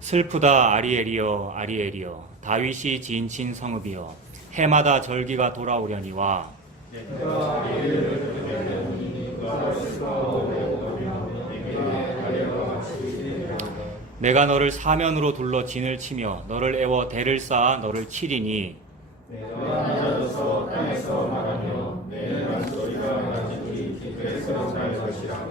슬프다 아리엘이여 아리엘이여 다윗이 지인친 성읍이여 해마다 절기가 돌아오려니와 내가 아리엘을 들으려니 네가 슬퍼하고 오며 내게 아리엘과 같이 되리라. 내가 너를 사면으로 둘러 진을 치며 너를 애워 대를 쌓아 너를 치리니 내가 앉아서 땅에서 말하며 내 말소리가 낮은 깊게서 갈 것이라.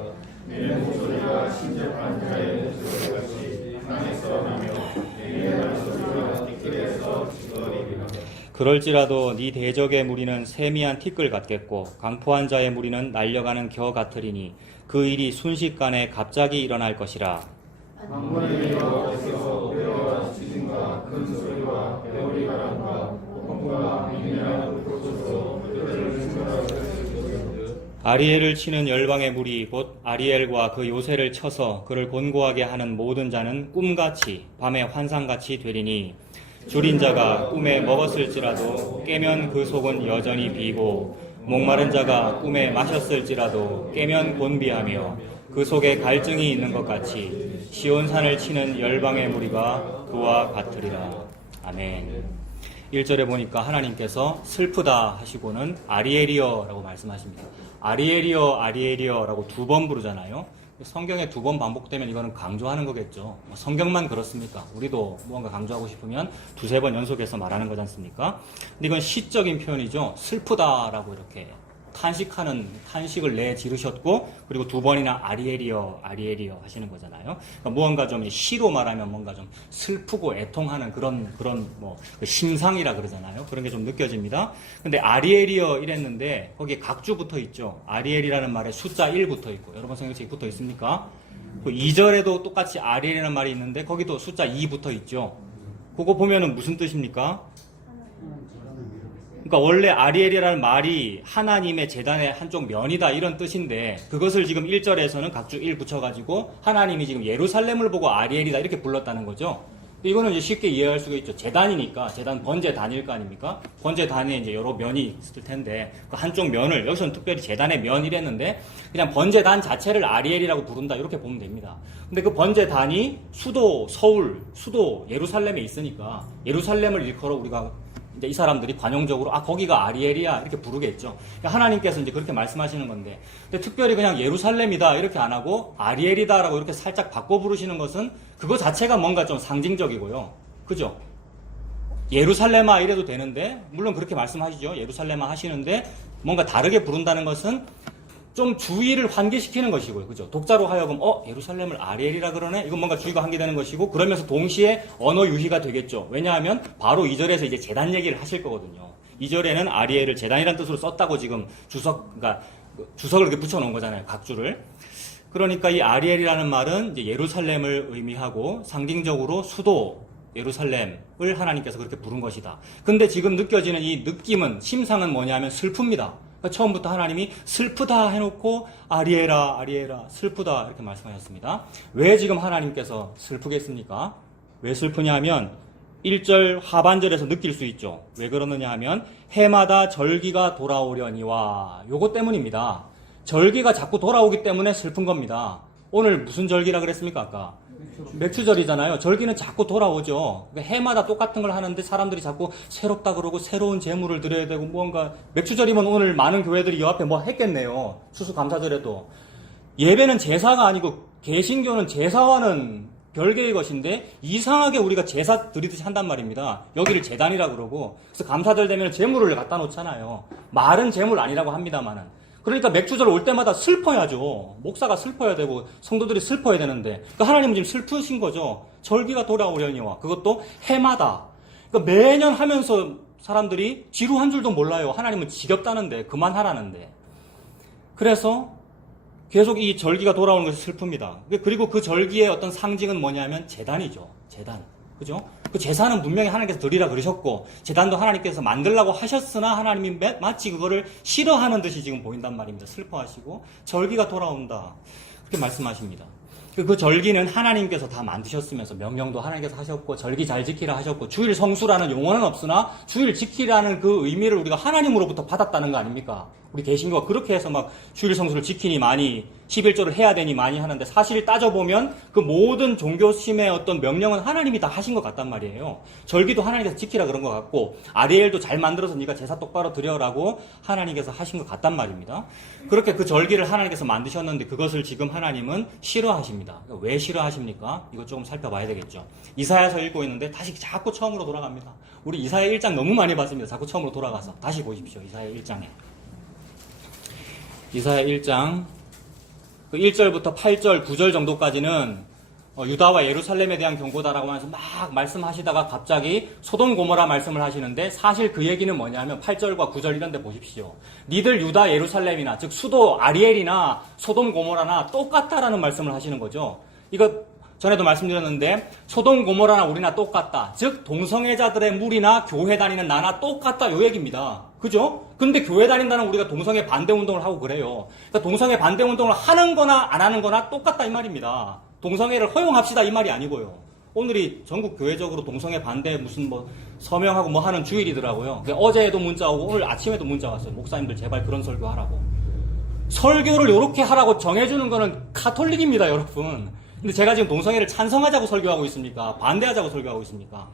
내 목소리가 신접한 자의 목소리같이 땅에서 나며 내 말소리가 깊게서 지거리리라. 그럴지라도 네 대적의 무리는 세미한 티끌 같겠고 강포한 자의 무리는 날려가는 겨 같으리니 그 일이 순식간에 갑자기 일어날 것이라. 강물의 여호와께서 오래와 지진과 큰 소리와 배오리 바람과 폭풍과 맹렬한 불꽃으로 그들을 충돌하게 하시거든. 아리엘을 치는 열방의 무리 곧 아리엘과 그 요새를 쳐서 그를 곤고하게 하는 모든 자는 꿈같이 밤의 환상같이 되리니 줄인 자가 꿈에 먹었을지라도 깨면 그 속은 여전히 비고 목마른 자가 꿈에 마셨을지라도 깨면 곤비하며 그 속에 갈증이 있는 것 같이 시온산을 치는 열방의 무리가 그와 같으리라. 아멘. 1절에 보니까 하나님께서 슬프다 하시고는 아리엘이여라고 말씀하십니다. 아리엘이여 아리엘이여라고 두 번 부르잖아요. 성경에 두 번 반복되면 이거는 강조하는 거겠죠. 성경만 그렇습니까? 우리도 무언가 강조하고 싶으면 두세 번 연속해서 말하는 거지 않습니까? 근데 이건 시적인 표현이죠. 슬프다라고 이렇게 탄식을 내지르셨고, 그리고 두 번이나 아리엘이여 아리엘이여 하시는 거잖아요. 그러니까 무언가 좀 시로 말하면 뭔가 좀 슬프고 애통하는 그런 심상이라 그러잖아요. 그런 게 좀 느껴집니다. 근데 아리엘이여 이랬는데 거기에 각주 붙어 있죠. 아리엘이라는 말에 숫자 1 붙어 있고, 여러분 성경책에 붙어 있습니까? 그 2절에도 똑같이 아리엘이라는 말이 있는데 거기도 숫자 2 붙어 있죠. 그거 보면은 무슨 뜻입니까? 그러니까 원래 아리엘이라는 말이 하나님의 제단의 한쪽 면이다 이런 뜻인데, 그것을 지금 1절에서는 각주 1 붙여가지고 하나님이 지금 예루살렘을 보고 아리엘이다 이렇게 불렀다는 거죠. 이거는 이제 쉽게 이해할 수가 있죠. 제단이니까 제단 번제 단일 거 아닙니까? 번제 단에 이제 여러 면이 있을 텐데 그 한쪽 면을, 여기서는 특별히 제단의 면이랬는데 그냥 번제 단 자체를 아리엘이라고 부른다 이렇게 보면 됩니다. 근데 그 번제 단이 수도 서울, 수도 예루살렘에 있으니까 예루살렘을 일컬어 우리가 이제 이 사람들이 관용적으로 거기가 아리엘이야 이렇게 부르겠죠. 그러니까 하나님께서 이제 그렇게 말씀하시는 건데, 근데 특별히 그냥 예루살렘이다 이렇게 안 하고 아리엘이다라고 이렇게 살짝 바꿔 부르시는 것은 그거 자체가 뭔가 좀 상징적이고요. 그죠? 예루살렘아 이래도 되는데, 물론 그렇게 말씀하시죠. 예루살렘아 하시는데 뭔가 다르게 부른다는 것은 좀 주의를 환기시키는 것이고요. 그죠? 독자로 하여금 예루살렘을 아리엘이라 그러네? 이건 뭔가 주의가 환기되는 것이고, 그러면서 동시에 언어 유희가 되겠죠. 왜냐하면 바로 2절에서 이제 제단 얘기를 하실 거거든요. 2절에는 아리엘을 제단이라는 뜻으로 썼다고 지금 주석을 이렇게 붙여놓은 거잖아요. 각주를. 그러니까 이 아리엘이라는 말은 이제 예루살렘을 의미하고 상징적으로 수도 예루살렘을 하나님께서 그렇게 부른 것이다. 근데 지금 느껴지는 이 느낌은, 심상은 뭐냐면 슬픕니다. 그러니까 처음부터 하나님이 슬프다 해놓고 아리엘아 아리엘아 슬프다 이렇게 말씀하셨습니다. 왜 지금 하나님께서 슬프겠습니까? 왜 슬프냐 하면 1절 하반절에서 느낄 수 있죠. 왜 그러느냐 하면 해마다 절기가 돌아오려니와, 요거 때문입니다. 절기가 자꾸 돌아오기 때문에 슬픈 겁니다. 오늘 무슨 절기라 그랬습니까? 아까 맥추절이잖아요. 절기는 자꾸 돌아오죠. 그러니까 해마다 똑같은 걸 하는데 사람들이 자꾸 새롭다 그러고 새로운 제물을 드려야 되고, 뭔가 맥추절이면 오늘 많은 교회들이 요 앞에 뭐 했겠네요. 추수감사절에도. 예배는 제사가 아니고 개신교는 제사와는 별개의 것인데 이상하게 우리가 제사 드리듯이 한단 말입니다. 여기를 제단이라 그러고, 그래서 감사절 되면 제물을 갖다 놓잖아요. 말은 제물 아니라고 합니다만은. 그러니까 맥주절 올 때마다 슬퍼야죠. 목사가 슬퍼야 되고 성도들이 슬퍼야 되는데, 그러니까 하나님은 지금 슬프신 거죠. 절기가 돌아오려니와, 그것도 해마다. 그러니까 매년 하면서 사람들이 지루한 줄도 몰라요. 하나님은 지겹다는데, 그만하라는데. 그래서 계속 이 절기가 돌아오는 것이 슬픕니다. 그리고 그 절기의 어떤 상징은 뭐냐면 제단이죠. 제단. 그죠? 그 제사는 분명히 하나님께서 드리라 그러셨고, 제단도 하나님께서 만들라고 하셨으나 하나님이 마치 그거를 싫어하는 듯이 지금 보인단 말입니다. 슬퍼하시고 절기가 돌아온다 그렇게 말씀하십니다. 그 절기는 하나님께서 다 만드셨으면서 명령도 하나님께서 하셨고, 절기 잘 지키라 하셨고, 주일 성수라는 용어는 없으나 주일 지키라는 그 의미를 우리가 하나님으로부터 받았다는 거 아닙니까? 우리 개신교가 그렇게 해서 막 주일 성수를 지키니 많이 11조를 해야 되니 많이 하는데 사실 따져보면 그 모든 종교심의 어떤 명령은 하나님이 다 하신 것 같단 말이에요. 절기도 하나님께서 지키라 그런 것 같고 아리엘도 잘 만들어서 네가 제사 똑바로 드려라고 하나님께서 하신 것 같단 말입니다. 그렇게 그 절기를 하나님께서 만드셨는데 그것을 지금 하나님은 싫어하십니다. 왜 싫어하십니까? 이거 조금 살펴봐야 되겠죠. 이사야서 읽고 있는데 다시 자꾸 처음으로 돌아갑니다. 우리 이사야 1장 너무 많이 봤습니다. 자꾸 처음으로 돌아가서 다시 보십시오. 이사야 1장에. 이사야 1장 1절부터 8절, 9절 정도까지는 유다와 예루살렘에 대한 경고다라고 하면서 막 말씀하시다가 갑자기 소돔 고모라 말씀을 하시는데 사실 그 얘기는 뭐냐면 8절과 9절 이런 데 보십시오. 니들 유다 예루살렘이나 즉 수도 아리엘이나 소돔 고모라나 똑같다라는 말씀을 하시는 거죠. 이거 전에도 말씀드렸는데 소돔 고모라나 우리나 똑같다. 즉 동성애자들의 무리나 교회 다니는 나나 똑같다 요 얘기입니다. 그죠? 근데 교회 다닌다는 우리가 동성애 반대 운동을 하고 그래요. 그러니까 동성애 반대 운동을 하는 거나 안 하는 거나 똑같다 이 말입니다. 동성애를 허용합시다 이 말이 아니고요. 오늘이 전국 교회적으로 동성애 반대 무슨 뭐 서명하고 뭐 하는 주일이더라고요. 어제에도 문자 오고 오늘 아침에도 문자 왔어요. 목사님들 제발 그런 설교하라고. 설교를 이렇게 하라고 정해주는 거는 카톨릭입니다, 여러분. 근데 제가 지금 동성애를 찬성하자고 설교하고 있습니까? 반대하자고 설교하고 있습니까?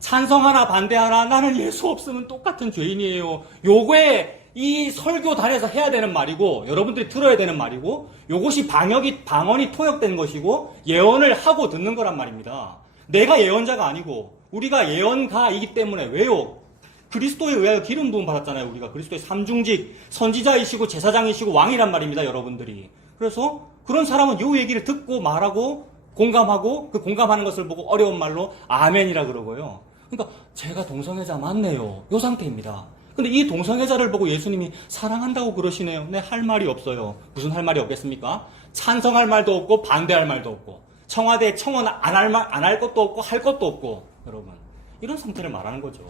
찬성하나 반대하나 나는 예수 없으면 똑같은 죄인이에요. 요게 이 설교단에서 해야 되는 말이고 여러분들이 들어야 되는 말이고 요것이 방언이 통역된 것이고 예언을 하고 듣는 거란 말입니다. 내가 예언자가 아니고 우리가 예언가이기 때문에 왜요? 그리스도에 의하여 기름 부음 받았잖아요. 우리가 그리스도의 삼중직 선지자이시고 제사장이시고 왕이란 말입니다. 여러분들이. 그래서 그런 사람은 요 얘기를 듣고 말하고 공감하고 그 공감하는 것을 보고 어려운 말로 아멘이라 그러고요. 그러니까 제가 동성애자 맞네요. 요 상태입니다. 근데 이 동성애자를 보고 예수님이 사랑한다고 그러시네요. 네, 할 말이 없어요. 무슨 할 말이 없겠습니까? 찬성할 말도 없고 반대할 말도 없고 청와대에 청원 안 할 것도 없고 할 것도 없고 여러분 이런 상태를 말하는 거죠.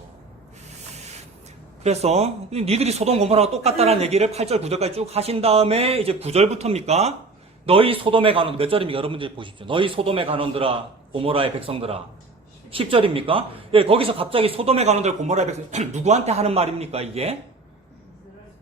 그래서 니들이 소돔 고모라와 똑같다는 얘기를 8절 9절까지 쭉 하신 다음에 이제 9절부터입니까? 너희 소돔의 간원 몇 절입니까? 여러분들이 보십시오. 너희 소돔의 간원들아 고모라의 백성들아 10절입니까? 예, 거기서 갑자기 소돔의 간원들 고모라의 백성 누구한테 하는 말입니까 이게?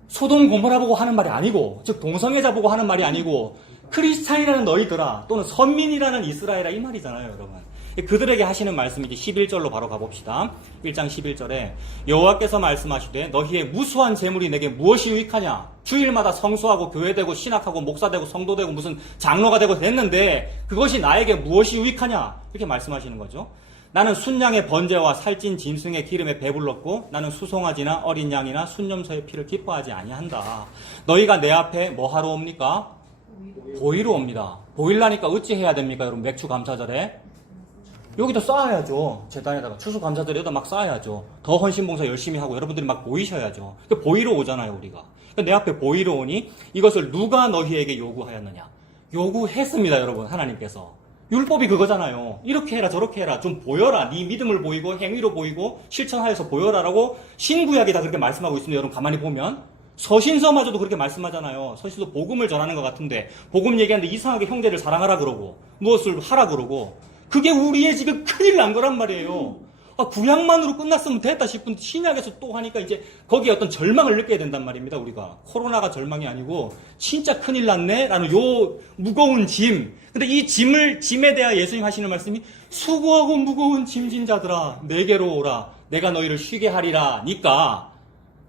소돔 고모라 보고 하는 말이 아니고 즉 동성애자 보고 하는 말이 아니고 크리스찬이라는 너희들아 또는 선민이라는 이스라엘아 이 말이잖아요 여러분. 그들에게 하시는 말씀이 이제 11절로 바로 가봅시다. 1장 11절에 여호와께서 말씀하시되 너희의 무수한 재물이 내게 무엇이 유익하냐? 주일마다 성수하고 교회되고 신학하고 목사되고 성도되고 무슨 장로가 되고 됐는데 그것이 나에게 무엇이 유익하냐? 이렇게 말씀하시는 거죠. 나는 순양의 번제와 살찐 짐승의 기름에 배불렀고 나는 수송아지나 어린 양이나 순념소의 피를 기뻐하지 아니한다. 너희가 내 앞에 뭐 하러 옵니까? 보이러 옵니다. 보일라니까 어찌 해야 됩니까? 여러분 맥주 감사절에 여기도 쌓아야죠. 재단에다가 추수감사절에 여기다 막 쌓아야죠. 더 헌신봉사 열심히 하고 여러분들이 막 보이셔야죠. 그러니까 보이러 오잖아요 우리가. 그러니까 내 앞에 보이러 오니 이것을 누가 너희에게 요구하였느냐? 요구했습니다 여러분. 하나님께서. 율법이 그거잖아요. 이렇게 해라 저렇게 해라 좀 보여라. 네 믿음을 보이고 행위로 보이고 실천하여서 보여라라고 신구약이 다 그렇게 말씀하고 있습니다. 여러분 가만히 보면 서신서마저도 그렇게 말씀하잖아요. 서신서 복음을 전하는 것 같은데 복음 얘기하는데 이상하게 형제를 사랑하라 그러고 무엇을 하라 그러고 그게 우리의 지금 큰일 난 거란 말이에요. 구약만으로 끝났으면 됐다 싶은데 신약에서 또 하니까 이제 거기에 어떤 절망을 느껴야 된단 말입니다. 우리가 코로나가 절망이 아니고 진짜 큰일 났네 라는 요 무거운 짐. 근데 이 짐에 대하여 예수님 하시는 말씀이 수고하고 무거운 짐진 자들아 내게로 오라 내가 너희를 쉬게 하리라 니까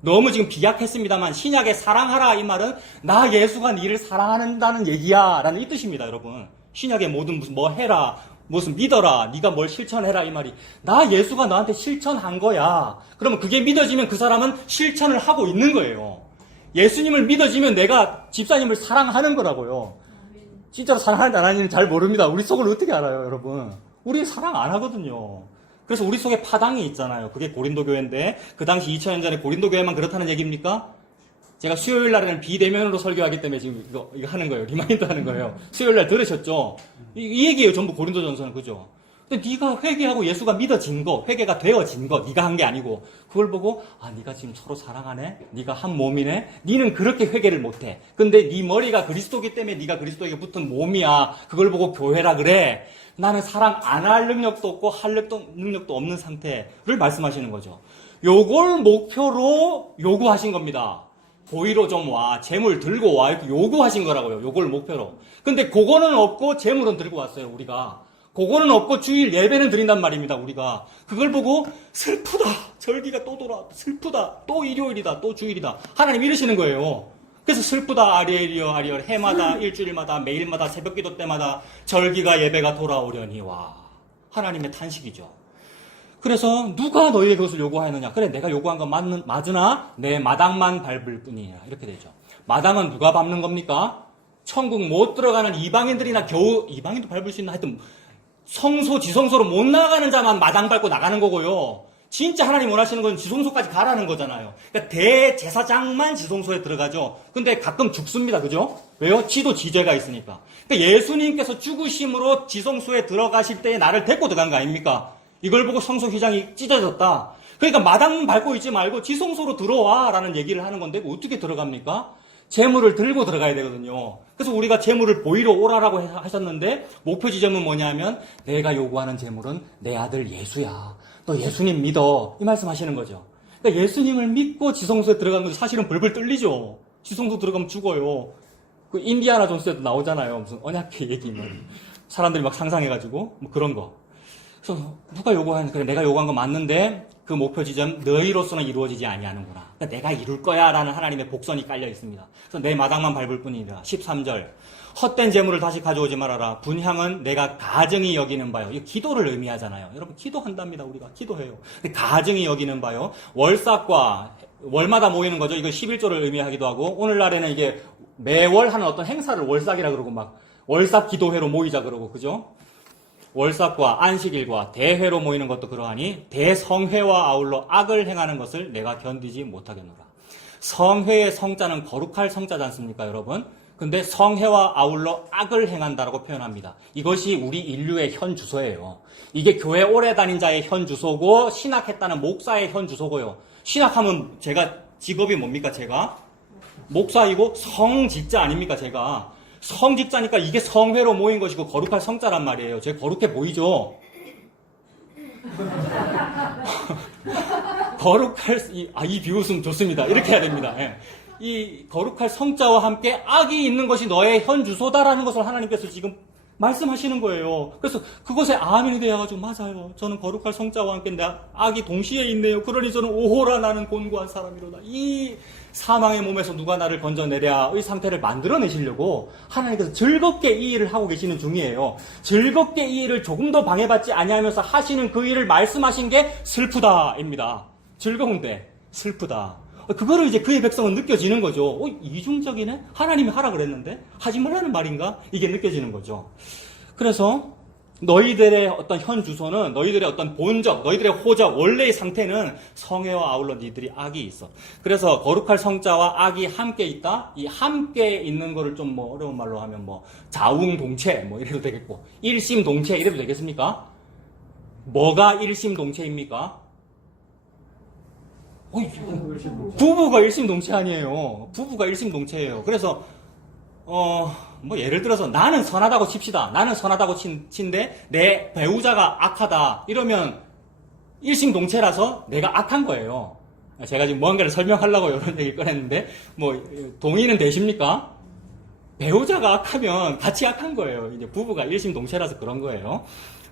너무 지금 비약했습니다만 신약에 사랑하라 이 말은 나 예수가 니를 사랑한다는 얘기야 라는 이 뜻입니다. 여러분 신약의 모든 무슨 뭐 해라 무슨 믿어라 네가 뭘 실천해라 이 말이 나 예수가 너한테 실천한 거야. 그러면 그게 믿어지면 그 사람은 실천을 하고 있는 거예요. 예수님을 믿어지면 내가 집사님을 사랑하는 거라고요. 진짜로 사랑하는지 안 하는지는 잘 모릅니다. 우리 속을 어떻게 알아요 여러분. 우리 사랑 안 하거든요. 그래서 우리 속에 파당이 있잖아요. 그게 고린도 교회인데 그 당시 2000년 전에 고린도 교회만 그렇다는 얘기입니까? 제가 수요일 날에는 비대면으로 설교하기 때문에 지금 이거 하는 거예요. 리마인드 하는 거예요. 수요일 날 들으셨죠? 이 얘기예요. 전부 고린도전서는 그죠? 근데 네가 회개하고 예수가 믿어진 거, 회개가 되어진 거, 네가 한 게 아니고 그걸 보고 네가 지금 서로 사랑하네, 네가 한 몸이네. 네는 그렇게 회개를 못해. 근데 네 머리가 그리스도기 때문에 네가 그리스도에게 붙은 몸이야. 그걸 보고 교회라 그래. 나는 사랑 안 할 능력도 없고 할 능력도 없는 상태를 말씀하시는 거죠. 요걸 목표로 요구하신 겁니다. 보이러 좀 와, 재물 들고 와, 이렇게 요구하신 거라고요. 요걸 목표로. 근데 그거는 없고 재물은 들고 왔어요, 우리가. 그거는 없고 주일 예배는 드린단 말입니다, 우리가. 그걸 보고 슬프다. 절기가 또 돌아왔다. 슬프다. 또 일요일이다. 또 주일이다. 하나님 이러시는 거예요. 그래서 슬프다. 아리엘이여 아리엘. 해마다 일주일마다 매일마다 새벽기도 때마다 절기가 예배가 돌아오려니 와. 하나님의 탄식이죠. 그래서 누가 너희에게 그것을 요구하였느냐. 그래, 내가 요구한 건 맞으나 내 마당만 밟을 뿐이니라. 이렇게 되죠. 마당은 누가 밟는 겁니까? 천국 못 들어가는 이방인들이나 겨우 이방인도 밟을 수 있나. 하여튼 성소 지성소로 못 나가는 자만 마당 밟고 나가는 거고요. 진짜 하나님 원하시는 건 지성소까지 가라는 거잖아요. 그러니까 대제사장만 지성소에 들어가죠. 근데 가끔 죽습니다. 그죠? 왜요? 지도 지죄가 있으니까. 그러니까 예수님께서 죽으심으로 지성소에 들어가실 때 나를 데리고 들어간 거 아닙니까? 이걸 보고 성소 휘장이 찢어졌다. 그러니까 마당 밟고 있지 말고 지성소로 들어와 라는 얘기를 하는 건데 어떻게 들어갑니까? 재물을 들고 들어가야 되거든요. 그래서 우리가 재물을 보이러 오라라고 하셨는데 목표 지점은 뭐냐면 내가 요구하는 재물은 내 아들 예수야. 너 예수님 믿어. 이 말씀 하시는 거죠. 그러니까 예수님을 믿고 지성소에 들어가는 것이 사실은 벌벌 떨리죠. 지성소 들어가면 죽어요. 그 인디아나 존스에도 나오잖아요. 무슨 언약궤 얘기는. 사람들이 막 상상해가지고 뭐 그런 거. 그래서 누가 요구하는 그래 내가 요구한 거 맞는데 그 목표 지점 너희로서는 이루어지지 아니하는구나. 그러니까 내가 이룰 거야라는 하나님의 복선이 깔려 있습니다. 그래서 내 마당만 밟을 뿐이라. 13절 헛된 재물을 다시 가져오지 말아라. 분향은 내가 가증히 여기는 바요. 이 기도를 의미하잖아요. 여러분 기도한답니다. 우리가 기도해요. 가증히 여기는 바요. 월삭과 월마다 모이는 거죠. 이거 11조를 의미하기도 하고 오늘날에는 이게 매월 하는 어떤 행사를 월삭이라 그러고 막 월삭 기도회로 모이자 그러고 그죠? 월삭과 안식일과 대회로 모이는 것도 그러하니 대성회와 아울러 악을 행하는 것을 내가 견디지 못하겠노라. 성회의 성자는 거룩할 성자지 않습니까, 여러분? 근데 성회와 아울러 악을 행한다라고 표현합니다. 이것이 우리 인류의 현 주소예요. 이게 교회 오래 다닌 자의 현 주소고 신학했다는 목사의 현 주소고요. 신학하면 제가 직업이 뭡니까, 제가? 목사이고 성직자 아닙니까, 제가? 성직자니까 이게 성회로 모인 것이고 거룩할 성자란 말이에요. 제가 거룩해 보이죠? 거룩할, 이 비웃음 좋습니다. 이렇게 해야 됩니다. 예. 이 거룩할 성자와 함께 악이 있는 것이 너의 현 주소다라는 것을 하나님께서 지금 말씀하시는 거예요. 그래서 그것에 아멘이 되어가지고 맞아요. 저는 거룩할 성자와 함께 내 악이 동시에 있네요. 그러니 저는 오호라 나는 곤고한 사람이로다. 이 사망의 몸에서 누가 나를 건져내랴의 상태를 만들어내시려고 하나님께서 즐겁게 이 일을 하고 계시는 중이에요. 즐겁게 이 일을 조금 더 방해받지 아니하면서 하시는 그 일을 말씀하신 게 슬프다입니다. 즐거운데 슬프다. 그거를 이제 그의 백성은 느껴지는 거죠. 이중적이네? 하나님이 하라 그랬는데? 하지 말라는 말인가? 이게 느껴지는 거죠. 그래서 너희들의 어떤 현 주소는 너희들의 어떤 본적, 너희들의 호적, 원래의 상태는 성회와 아울러 너희들이 악이 있어. 그래서 거룩할 성자와 악이 함께 있다? 이 함께 있는 거를 좀 뭐 어려운 말로 하면 뭐 자웅동체 뭐 이래도 되겠고 일심동체 이래도 되겠습니까? 뭐가 일심동체입니까? 부부가 일심동체 아니에요. 부부가 일심동체예요. 그래서 뭐 예를 들어서 나는 선하다고 칩시다. 나는 선하다고 친데 내 배우자가 악하다. 이러면 일심동체라서 내가 악한 거예요. 제가 지금 뭔가를 설명하려고 이런 얘기 꺼냈는데 뭐 동의는 되십니까? 배우자가 악하면 같이 악한 거예요. 이제 부부가 일심동체라서 그런 거예요.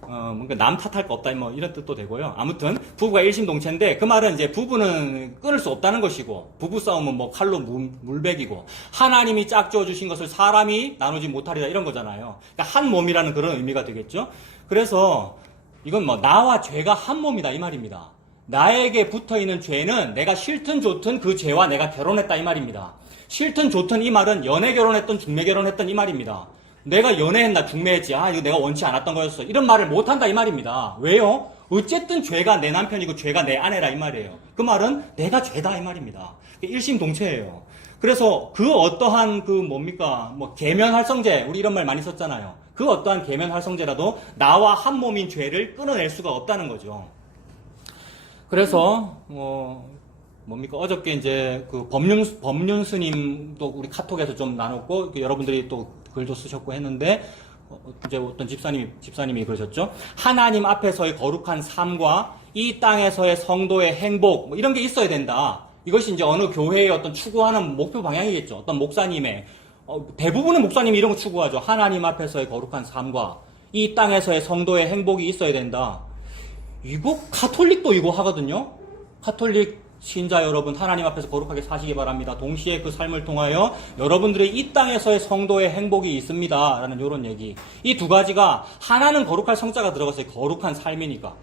뭔가 남 탓할 거 없다, 뭐, 이런 뜻도 되고요. 아무튼, 부부가 일심동체인데, 그 말은 이제 부부는 끊을 수 없다는 것이고, 부부싸움은 뭐 칼로 물베기고, 하나님이 짝지어 주신 것을 사람이 나누지 못하리라, 이런 거잖아요. 그러니까 한 몸이라는 그런 의미가 되겠죠? 그래서, 이건 뭐, 나와 죄가 한 몸이다, 이 말입니다. 나에게 붙어 있는 죄는 내가 싫든 좋든 그 죄와 내가 결혼했다, 이 말입니다. 싫든 좋든 이 말은 연애 결혼했던 중매 결혼했던 이 말입니다. 내가 연애했나 중매했지. 이거 내가 원치 않았던 거였어. 이런 말을 못한다 이 말입니다. 왜요? 어쨌든 죄가 내 남편이고 죄가 내 아내라 이 말이에요. 그 말은 내가 죄다 이 말입니다. 일심동체예요. 그래서 그 어떠한 그 뭡니까? 뭐 계면활성제 우리 이런 말 많이 썼잖아요. 그 어떠한 계면활성제라도 나와 한 몸인 죄를 끊어낼 수가 없다는 거죠. 그래서 뭡니까? 어저께 이제 그 법륜 스님도 우리 카톡에서 좀 나눴고 여러분들이 또 글도 쓰셨고 했는데 이제 어떤 집사님이 그러셨죠. 하나님 앞에서의 거룩한 삶과 이 땅에서의 성도의 행복 뭐 이런 게 있어야 된다. 이것이 이제 어느 교회의 어떤 추구하는 목표 방향이겠죠. 어떤 목사님의, 대부분의 목사님이 이런 거 추구하죠. 하나님 앞에서의 거룩한 삶과 이 땅에서의 성도의 행복이 있어야 된다. 이거 가톨릭도 이거 하거든요. 가톨릭 신자 여러분, 하나님 앞에서 거룩하게 사시기 바랍니다. 동시에 그 삶을 통하여 여러분들의 이 땅에서의 성도의 행복이 있습니다. 라는 이런 얘기. 이 두 가지가 하나는 거룩할 성자가 들어갔어요. 거룩한 삶이니까.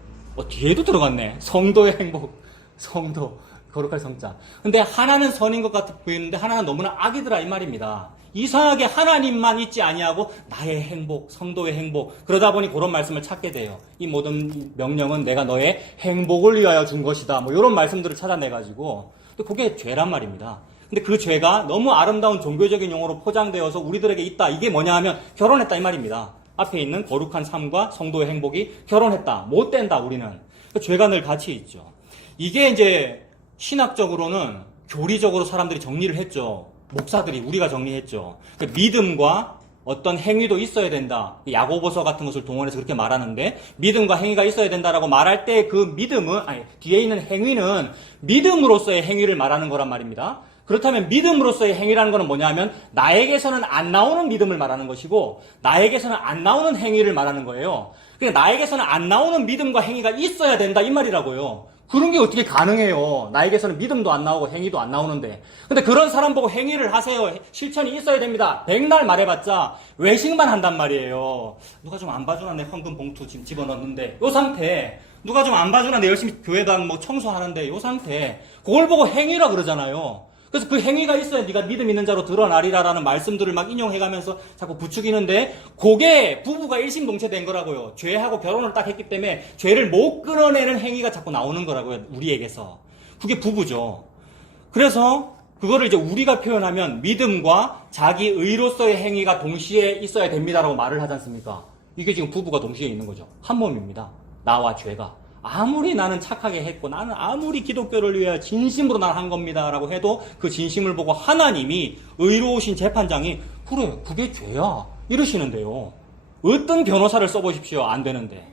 뒤에도 들어갔네. 성도의 행복. 성도. 거룩할 성자. 근데 하나는 선인 것 같아 보이는데 하나는 너무나 악이더라 이 말입니다. 이상하게 하나님만 있지 아니하고 나의 행복, 성도의 행복. 그러다 보니 그런 말씀을 찾게 돼요. 이 모든 명령은 내가 너의 행복을 위하여 준 것이다. 뭐 이런 말씀들을 찾아내가지고. 또 그게 죄란 말입니다. 근데 그 죄가 너무 아름다운 종교적인 용어로 포장되어서 우리들에게 있다. 이게 뭐냐 하면 결혼했다 이 말입니다. 앞에 있는 거룩한 삶과 성도의 행복이 결혼했다. 못 된다 우리는. 그 죄가 늘 같이 있죠. 이게 이제 신학적으로는 교리적으로 사람들이 정리를 했죠. 목사들이 우리가 정리했죠. 그 믿음과 어떤 행위도 있어야 된다. 야고보서 같은 것을 동원해서 그렇게 말하는데 믿음과 행위가 있어야 된다라고 말할 때 그 믿음은 뒤에 있는 행위는 믿음으로서의 행위를 말하는 거란 말입니다. 그렇다면 믿음으로서의 행위라는 것은 뭐냐면 나에게서는 안 나오는 믿음을 말하는 것이고 나에게서는 안 나오는 행위를 말하는 거예요. 그러니까 나에게서는 안 나오는 믿음과 행위가 있어야 된다 이 말이라고요. 그런 게 어떻게 가능해요? 나에게서는 믿음도 안 나오고 행위도 안 나오는데. 근데 그런 사람 보고 행위를 하세요. 실천이 있어야 됩니다. 백날 말해봤자 외식만 한단 말이에요. 누가 좀 안 봐주나 내 헌금 봉투 지금 집어넣는데 요 상태. 누가 좀 안 봐주나 내 열심히 교회당 뭐 청소하는데 요 상태. 그걸 보고 행위라 그러잖아요. 그래서 그 행위가 있어야 네가 믿음 있는 자로 드러나리라라는 말씀들을 막 인용해가면서 자꾸 부추기는데 그게 부부가 일심동체된 거라고요. 죄하고 결혼을 딱 했기 때문에 죄를 못 끊어내는 행위가 자꾸 나오는 거라고요. 우리에게서. 그게 부부죠. 그래서 그거를 이제 우리가 표현하면 믿음과 자기 의로서의 행위가 동시에 있어야 됩니다라고 말을 하지 않습니까? 이게 지금 부부가 동시에 있는 거죠. 한 몸입니다. 나와 죄가. 아무리 나는 착하게 했고 나는 아무리 기독교를 위해 진심으로 난 한 겁니다 라고 해도 그 진심을 보고 하나님이 의로우신 재판장이 그래 그게 죄야 이러시는데요. 어떤 변호사를 써보십시오. 안 되는데.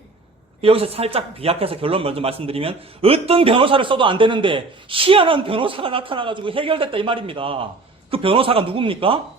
여기서 살짝 비약해서 결론 먼저 말씀드리면 어떤 변호사를 써도 안 되는데 희한한 변호사가 나타나가지고 해결됐다 이 말입니다. 그 변호사가 누굽니까?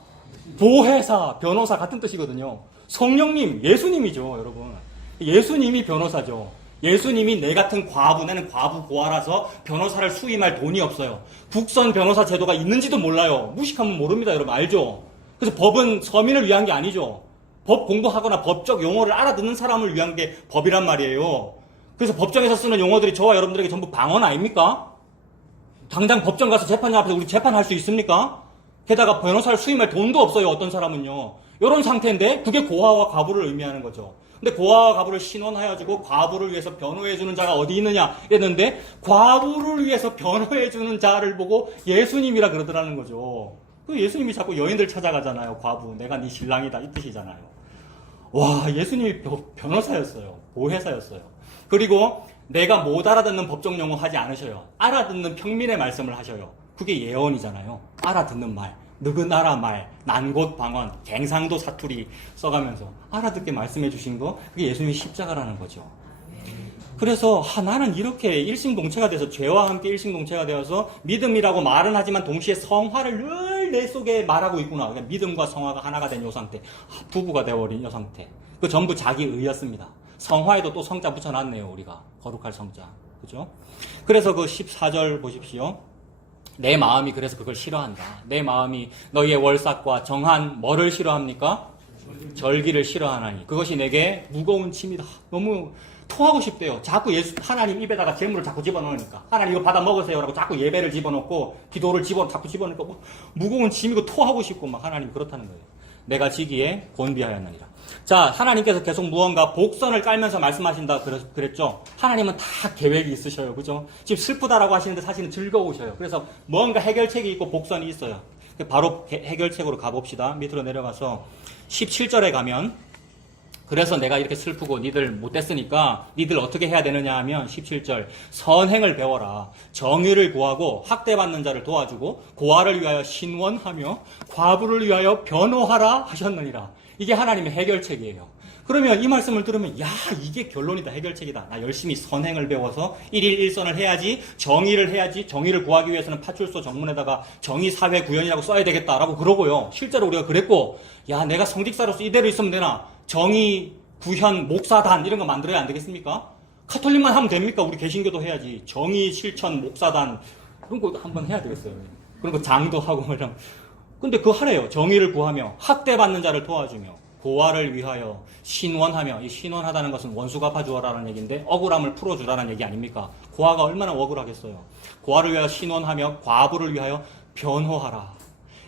보혜사, 변호사 같은 뜻이거든요. 성령님, 예수님이죠 여러분. 예수님이 변호사죠. 예수님이 내 같은 과부, 나는 과부 고아라서 변호사를 수임할 돈이 없어요. 국선 변호사 제도가 있는지도 몰라요. 무식하면 모릅니다, 여러분. 알죠? 그래서 법은 서민을 위한 게 아니죠. 법 공부하거나 법적 용어를 알아듣는 사람을 위한 게 법이란 말이에요. 그래서 법정에서 쓰는 용어들이 저와 여러분들에게 전부 방언 아닙니까? 당장 법정 가서 재판장 앞에서 우리 재판할 수 있습니까? 게다가 변호사를 수임할 돈도 없어요, 어떤 사람은요. 이런 상태인데 그게 고아와 과부를 의미하는 거죠. 근데 고아와 과부를 신원하여주고 과부를 위해서 변호해주는 자가 어디 있느냐 이랬는데 과부를 위해서 변호해주는 자를 보고 예수님이라 그러더라는 거죠. 그 예수님이 자꾸 여인들 찾아가잖아요. 과부, 내가 네 신랑이다 이 뜻이잖아요. 와, 예수님이 변호사였어요. 보혜사였어요. 그리고 내가 못 알아듣는 법정 용어 하지 않으셔요. 알아듣는 평민의 말씀을 하셔요. 그게 예언이잖아요. 알아듣는 말. 느그나라 말, 난곳 방언, 갱상도 사투리 써가면서 알아듣게 말씀해 주신 거 그게 예수님의 십자가라는 거죠. 그래서 나는 이렇게 일심동체가 돼서 죄와 함께 일심동체가 되어서 믿음이라고 말은 하지만 동시에 성화를 늘 내 속에 말하고 있구나. 그러니까 믿음과 성화가 하나가 된 요 상태, 부부가 되어버린 요 상태. 그 전부 자기 의였습니다. 성화에도 또 성자 붙여놨네요. 우리가 거룩할 성자, 그죠? 그래서 그 14절 보십시오. 내 마음이 그래서 그걸 싫어한다. 내 마음이 너희의 월삭과 정한 뭐를 싫어합니까? 절기를 싫어하나니 그것이 내게 무거운 짐이다. 너무 토하고 싶대요. 자꾸 하나님 입에다가 재물을 자꾸 집어넣으니까 하나님 이거 받아 먹으세요라고 자꾸 예배를 집어넣고 기도를 자꾸 집어넣으니까 뭐 무거운 짐이고 토하고 싶고 막 하나님 그렇다는 거예요. 내가 지기에 곤비하였느니라. 자, 하나님께서 계속 무언가 복선을 깔면서 말씀하신다 그랬죠. 하나님은 다 계획이 있으셔요. 그죠? 지금 슬프다라고 하시는데 사실은 즐거우셔요. 그래서 뭔가 해결책이 있고 복선이 있어요. 바로 해결책으로 가봅시다. 밑으로 내려가서 17절에 가면 그래서 내가 이렇게 슬프고 니들 못됐으니까 니들 어떻게 해야 되느냐 하면 17절 선행을 배워라. 정의를 구하고 학대받는 자를 도와주고 고아를 위하여 신원하며 과부를 위하여 변호하라 하셨느니라. 이게 하나님의 해결책이에요. 그러면 이 말씀을 들으면 야 이게 결론이다, 해결책이다. 나 열심히 선행을 배워서 1일 1선을 해야지, 정의를 해야지, 정의를 구하기 위해서는 파출소 정문에다가 정의사회구현이라고 써야 되겠다라고 그러고요. 실제로 우리가 그랬고, 야 내가 성직사로서 이대로 있으면 되나? 정의, 구현, 목사단 이런 거 만들어야 안 되겠습니까? 카톨릭만 하면 됩니까? 우리 개신교도 해야지. 정의, 실천, 목사단 그런 거 한번 해야 되겠어요. 그런 거 장도하고 뭐 이런. 근데 그거 하래요. 정의를 구하며 학대받는 자를 도와주며 고아를 위하여 신원하며, 이 신원하다는 것은 원수 갚아주어라는 얘기인데 억울함을 풀어주라는 얘기 아닙니까? 고아가 얼마나 억울하겠어요. 고아를 위하여 신원하며 과부를 위하여 변호하라.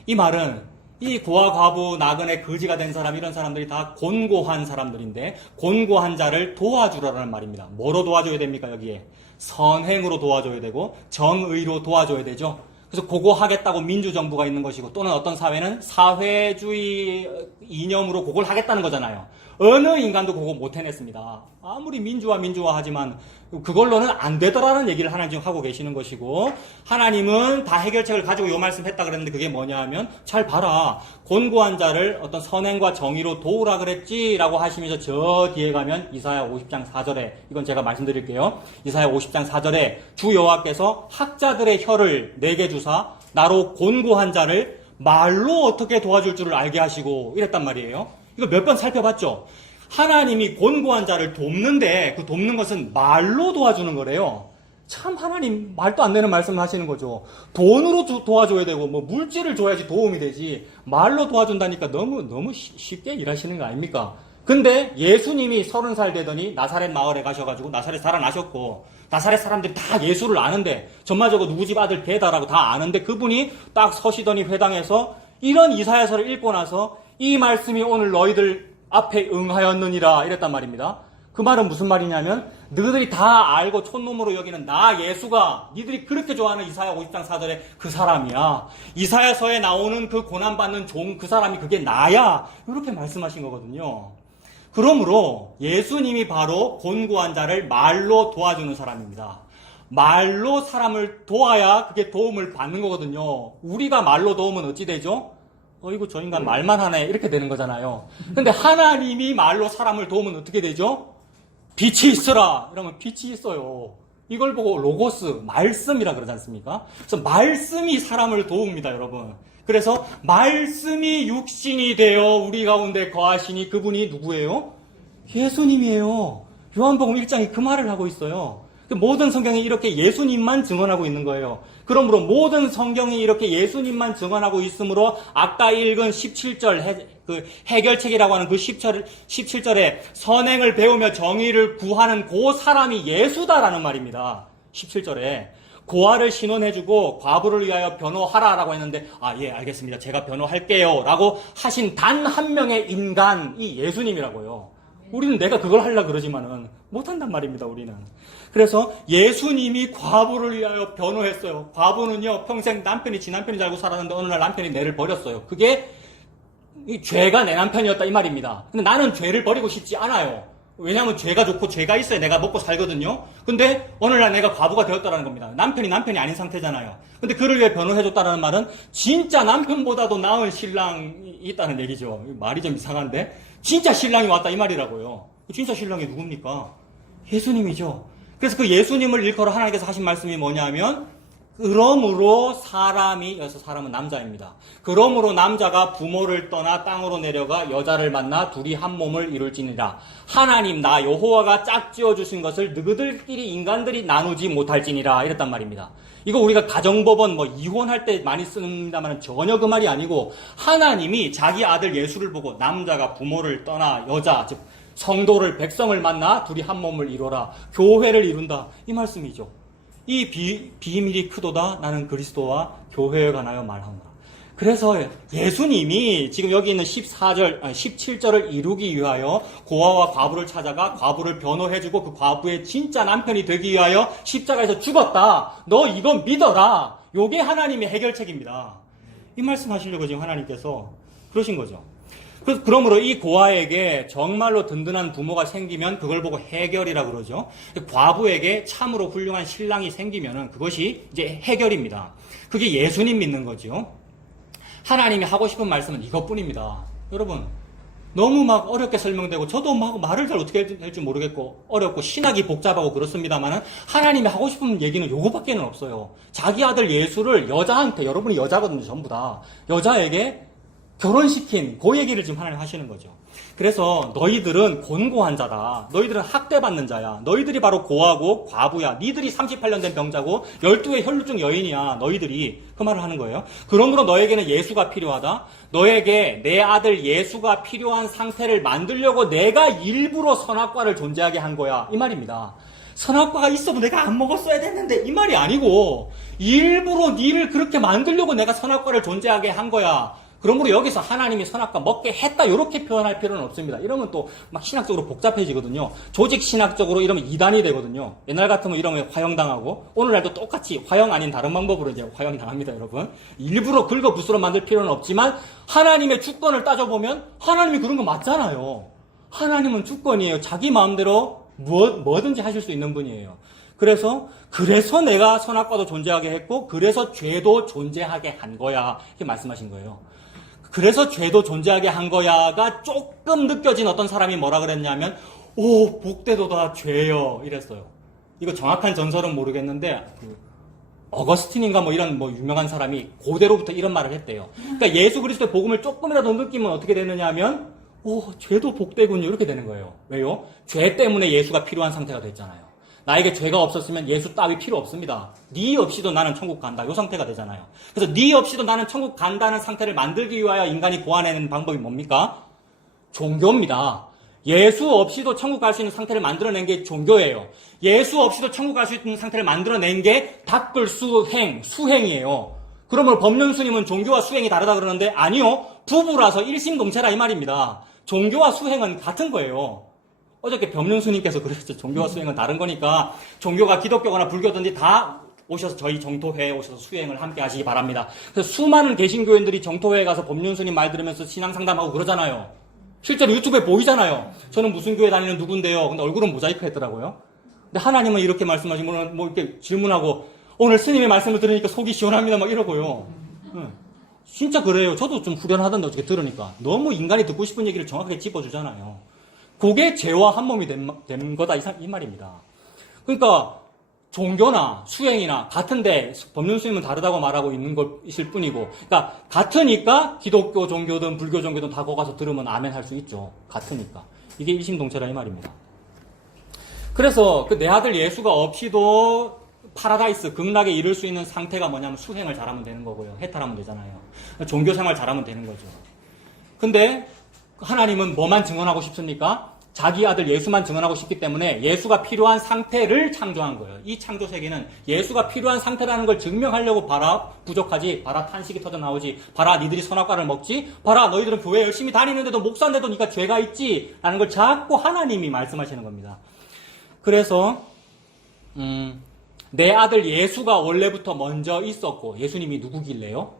이 말은 이 고아, 과부, 나그네, 거지가 된 사람, 이런 사람들이 다 곤고한 사람들인데 곤고한 자를 도와주라는 말입니다. 뭐로 도와줘야 됩니까? 여기에 선행으로 도와줘야 되고 정의로 도와줘야 되죠. 그래서 그거 하겠다고 민주정부가 있는 것이고, 또는 어떤 사회는 사회주의 이념으로 그걸 하겠다는 거잖아요. 어느 인간도 그거 못 해냈습니다. 아무리 민주화 하지만 그걸로는 안 되더라는 얘기를 하나님 지금 하고 계시는 것이고, 하나님은 다 해결책을 가지고 요 말씀 했다 그랬는데 그게 뭐냐 하면, 잘 봐라. 곤고한 자를 어떤 선행과 정의로 도우라 그랬지라고 하시면서 저 뒤에 가면 이사야 50장 4절에, 이건 제가 말씀드릴게요. 이사야 50장 4절에 주 여호와께서 학자들의 혀를 내게 주사 나로 곤고한 자를 말로 어떻게 도와줄 줄을 알게 하시고 이랬단 말이에요. 이거 몇 번 살펴봤죠? 하나님이 곤고한 자를 돕는데 그 돕는 것은 말로 도와주는 거래요. 참 하나님 말도 안 되는 말씀을 하시는 거죠. 돈으로 도와줘야 되고 뭐 물질을 줘야지 도움이 되지, 말로 도와준다니까 너무 쉽게 일하시는 거 아닙니까? 근데 예수님이 30살 되더니 나사렛 마을에 가셔가지고 나사렛 살아나셨고, 나사렛 사람들이 다 예수를 아는데, 전마저고 누구 집 아들 배다라고 다 아는데, 그분이 딱 서시더니 회당에서 이런 이사야서를 읽고 나서 이 말씀이 오늘 너희들 앞에 응하였느니라 이랬단 말입니다. 그 말은 무슨 말이냐면, 너희들이 다 알고 촌놈으로 여기는 나 예수가 니들이 그렇게 좋아하는 이사야 50장 4절에 그 사람이야. 이사야서에 나오는 그 고난받는 종, 그 사람이 그게 나야. 이렇게 말씀하신 거거든요. 그러므로 예수님이 바로 곤고한 자를 말로 도와주는 사람입니다. 말로 사람을 도와야 그게 도움을 받는 거거든요. 우리가 말로 도우면 어찌 되죠? 어이구 저 인간 말만 하네 이렇게 되는 거잖아요. 근데 하나님이 말로 사람을 도우면 어떻게 되죠? 빛이 있으라 이러면 빛이 있어요. 이걸 보고 로고스, 말씀이라 그러지 않습니까? 그래서 말씀이 사람을 도웁니다, 여러분. 그래서 말씀이 육신이 되어 우리 가운데 거하시니 그분이 누구예요? 예수님이에요. 요한복음 1장이 그 말을 하고 있어요. 모든 성경이 이렇게 예수님만 증언하고 있는 거예요. 그러므로 모든 성경이 이렇게 예수님만 증언하고 있으므로 아까 읽은 17절 그 해결책이라고 하는 그 17절에 선행을 배우며 정의를 구하는 그 사람이 예수다라는 말입니다. 17절에 고아를 신원해주고 과부를 위하여 변호하라라고 했는데, 예 알겠습니다, 제가 변호할게요 라고 하신 단 한 명의 인간이 예수님이라고요. 우리는 내가 그걸 하려고 그러지만은 못한단 말입니다, 우리는. 그래서 예수님이 과부를 위하여 변호했어요. 과부는요, 평생 남편이 지 남편인 줄 알고 살았는데 어느 날 남편이 내를 버렸어요. 그게 이 죄가 내 남편이었다 이 말입니다. 근데 나는 죄를 버리고 싶지 않아요. 왜냐하면 죄가 좋고 죄가 있어야 내가 먹고 살거든요. 근데 어느 날 내가 과부가 되었다는 겁니다. 남편이 아닌 상태잖아요. 근데 그를 위해 변호해줬다는 말은 진짜 남편보다도 나은 신랑이 있다는 얘기죠. 말이 좀 이상한데 진짜 신랑이 왔다 이 말이라고요. 진짜 신랑이 누굽니까? 예수님이죠. 그래서 그 예수님을 일컬어 하나님께서 하신 말씀이 뭐냐면, 그러므로 여기서 사람은 남자입니다. 그러므로 남자가 부모를 떠나 땅으로 내려가 여자를 만나 둘이 한 몸을 이룰지니라. 하나님 나 여호와가 짝지어 주신 것을 너희들끼리 인간들이 나누지 못할지니라 이랬단 말입니다. 이거 우리가 가정법원 이혼할 때 많이 씁니다만 전혀 그 말이 아니고, 하나님이 자기 아들 예수를 보고 남자가 부모를 떠나 여자 즉 성도를 백성을 만나 둘이 한 몸을 이루라, 교회를 이룬다 이 말씀이죠. 이 비밀이 크도다 나는 그리스도와 교회에 관하여 말하노라. 그래서 예수님이 지금 여기 있는 17절을 이루기 위하여 고아와 과부를 찾아가 과부를 변호해주고 그 과부의 진짜 남편이 되기 위하여 십자가에서 죽었다. 너 이거 믿어라. 요게 하나님의 해결책입니다. 이 말씀 하시려고 지금 하나님께서 그러신 거죠. 그러므로 이 고아에게 정말로 든든한 부모가 생기면 그걸 보고 해결이라고 그러죠. 과부에게 참으로 훌륭한 신랑이 생기면은 그것이 이제 해결입니다. 그게 예수님 믿는 거죠. 하나님이 하고 싶은 말씀은 이것뿐입니다. 여러분, 너무 막 어렵게 설명되고 저도 막 말을 잘 어떻게 할 줄 모르겠고 어렵고 신학이 복잡하고 그렇습니다만은 하나님이 하고 싶은 얘기는 요거밖에는 없어요. 자기 아들 예수를 여자한테, 여러분이 여자거든요, 전부 다. 여자에게 결혼시킨 그 얘기를 지금 하나님 하시는 거죠. 그래서 너희들은 곤고한 자다. 너희들은 학대받는 자야. 너희들이 바로 고아고 과부야. 니들이 38년 된 병자고 12의 혈루증 여인이야. 너희들이 그 말을 하는 거예요. 그러므로 너에게는 예수가 필요하다. 너에게 내 아들 예수가 필요한 상태를 만들려고 내가 일부러 선악과를 존재하게 한 거야. 이 말입니다. 선악과가 있어도 내가 안 먹었어야 됐는데 이 말이 아니고 일부러 니를 그렇게 만들려고 내가 선악과를 존재하게 한 거야. 그러므로 여기서 하나님이 선악과 먹게 했다 이렇게 표현할 필요는 없습니다. 이러면 또 막 신학적으로 복잡해지거든요. 조직 신학적으로 이러면 이단이 되거든요. 옛날 같으면 이러면 화형당하고 오늘날도 똑같이 화형 아닌 다른 방법으로 이제 화형당합니다, 여러분. 일부러 긁어 부스러 만들 필요는 없지만 하나님의 주권을 따져보면 하나님이 그런 거 맞잖아요. 하나님은 주권이에요. 자기 마음대로 뭐든지 하실 수 있는 분이에요. 그래서 내가 선악과도 존재하게 했고 그래서 죄도 존재하게 한 거야. 이렇게 말씀하신 거예요. 그래서 죄도 존재하게 한 거야가 조금 느껴진 어떤 사람이 뭐라 그랬냐면 오, 복되도다 죄여 이랬어요. 이거 정확한 전설은 모르겠는데 어거스틴인가 뭐 이런 뭐 유명한 사람이 고대로부터 이런 말을 했대요. 그러니까 예수 그리스도의 복음을 조금이라도 느끼면 어떻게 되느냐 하면 오, 죄도 복되군요 이렇게 되는 거예요. 왜요? 죄 때문에 예수가 필요한 상태가 됐잖아요. 나에게 죄가 없었으면 예수 따위 필요 없습니다. 네 없이도 나는 천국 간다. 이 상태가 되잖아요. 그래서 네 없이도 나는 천국 간다는 상태를 만들기 위하여 인간이 고안해낸 방법이 뭡니까? 종교입니다. 예수 없이도 천국 갈 수 있는 상태를 만들어낸 게 종교예요. 예수 없이도 천국 갈 수 있는 상태를 만들어낸 게 닦을 수행이에요. 그러면 법륜스님은 종교와 수행이 다르다 그러는데 아니요. 부부라서 일심동체라 이 말입니다. 종교와 수행은 같은 거예요. 어저께 법륜스님께서 그러셨죠. 종교와 수행은 다른 거니까 종교가 기독교거나 불교든지 다 오셔서 저희 정토회에 오셔서 수행을 함께 하시기 바랍니다. 그래서 수많은 개신교인들이 정토회에 가서 법륜스님 말 들으면서 신앙상담하고 그러잖아요. 실제로 유튜브에 보이잖아요. 저는 무슨 교회 다니는 누군데요. 근데 얼굴은 모자이크 했더라고요. 근데 하나님은 이렇게 말씀하시면 뭐 이렇게 질문하고 오늘 스님의 말씀을 들으니까 속이 시원합니다 막 이러고요. 진짜 그래요. 저도 좀 후련하던데 어떻게 들으니까. 너무 인간이 듣고 싶은 얘기를 정확하게 짚어주잖아요. 그게 죄와 한 몸이 된 거다 이 말입니다. 그러니까 종교나 수행이나 같은데 법륜스님은 다르다고 말하고 있는 것일 뿐이고 그러니까 같으니까 기독교 종교든 불교 종교든 다 거기 가서 들으면 아멘 할 수 있죠. 같으니까. 이게 일심동체라 이 말입니다. 그래서 그 내 아들 예수가 없이도 파라다이스, 극락에 이룰 수 있는 상태가 뭐냐면 수행을 잘하면 되는 거고요. 해탈하면 되잖아요. 종교생활 잘하면 되는 거죠. 근데 하나님은 뭐만 증언하고 싶습니까? 자기 아들 예수만 증언하고 싶기 때문에 예수가 필요한 상태를 창조한 거예요. 이 창조 세계는 예수가 필요한 상태라는 걸 증명하려고 봐라 부족하지, 봐라 탄식이 터져 나오지, 봐라 니들이 선악과를 먹지, 봐라 너희들은 교회 열심히 다니는데도 목사인데도 니가 죄가 있지 라는 걸 자꾸 하나님이 말씀하시는 겁니다. 그래서 내 아들 예수가 원래부터 먼저 있었고 예수님이 누구길래요?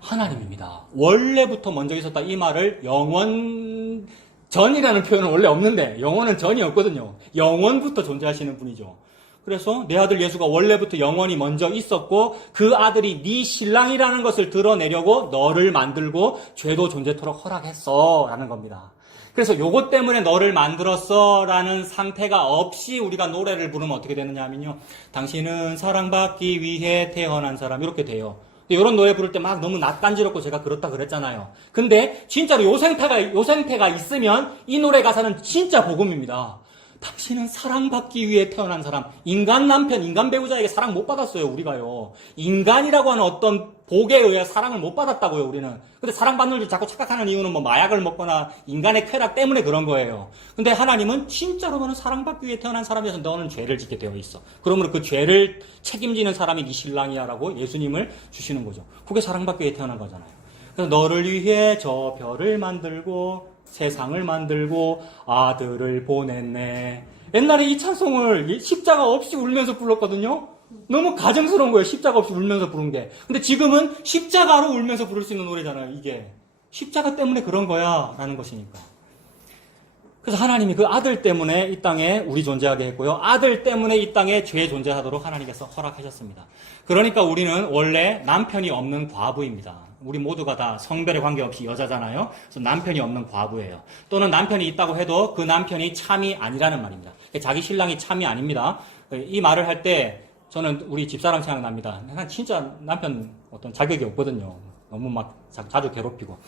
하나님입니다. 원래부터 먼저 있었다 이 말을 영원 전이라는 표현은 원래 없는데 영원은 전이 없거든요. 영원부터 존재하시는 분이죠. 그래서 내 아들 예수가 원래부터 영원히 먼저 있었고 그 아들이 네 신랑이라는 것을 드러내려고 너를 만들고 죄도 존재토록 허락했어 라는 겁니다. 그래서 요것 때문에 너를 만들었어 라는 상태가 없이 우리가 노래를 부르면 어떻게 되느냐 하면요. 당신은 사랑받기 위해 태어난 사람 이렇게 돼요. 이런 노래 부를 때 막 너무 낯간지럽고 제가 그렇다 그랬잖아요. 근데 진짜로 요 생태가 있으면 이 노래 가사는 진짜 복음입니다. 당신은 사랑받기 위해 태어난 사람. 인간 남편, 인간 배우자에게 사랑 못 받았어요, 우리가요. 인간이라고 하는 어떤 복에 의해 사랑을 못 받았다고요, 우리는. 근데 사랑받는 줄 자꾸 착각하는 이유는 뭐 마약을 먹거나 인간의 쾌락 때문에 그런 거예요. 근데 하나님은 진짜로 너는 사랑받기 위해 태어난 사람이어서 너는 죄를 짓게 되어 있어. 그러므로 그 죄를 책임지는 사람이 네 신랑이야 라고 예수님을 주시는 거죠. 그게 사랑받기 위해 태어난 거잖아요. 그래서 너를 위해 저 별을 만들고 세상을 만들고 아들을 보냈네. 옛날에 이 찬송을 십자가 없이 울면서 불렀거든요. 너무 가정스러운 거예요. 십자가 없이 울면서 부른 게. 근데 지금은 십자가로 울면서 부를 수 있는 노래잖아요. 이게. 십자가 때문에 그런 거야 라는 것이니까. 그래서 하나님이 그 아들 때문에 이 땅에 우리 존재하게 했고요. 아들 때문에 이 땅에 죄 존재하도록 하나님께서 허락하셨습니다. 그러니까 우리는 원래 남편이 없는 과부입니다. 우리 모두가 다 성별에 관계없이 여자잖아요. 그래서 남편이 없는 과부예요. 또는 남편이 있다고 해도 그 남편이 참이 아니라는 말입니다. 자기 신랑이 참이 아닙니다. 이 말을 할 때 저는 우리 집사람 생각납니다. 난 진짜 남편 어떤 자격이 없거든요. 너무 막 자주 괴롭히고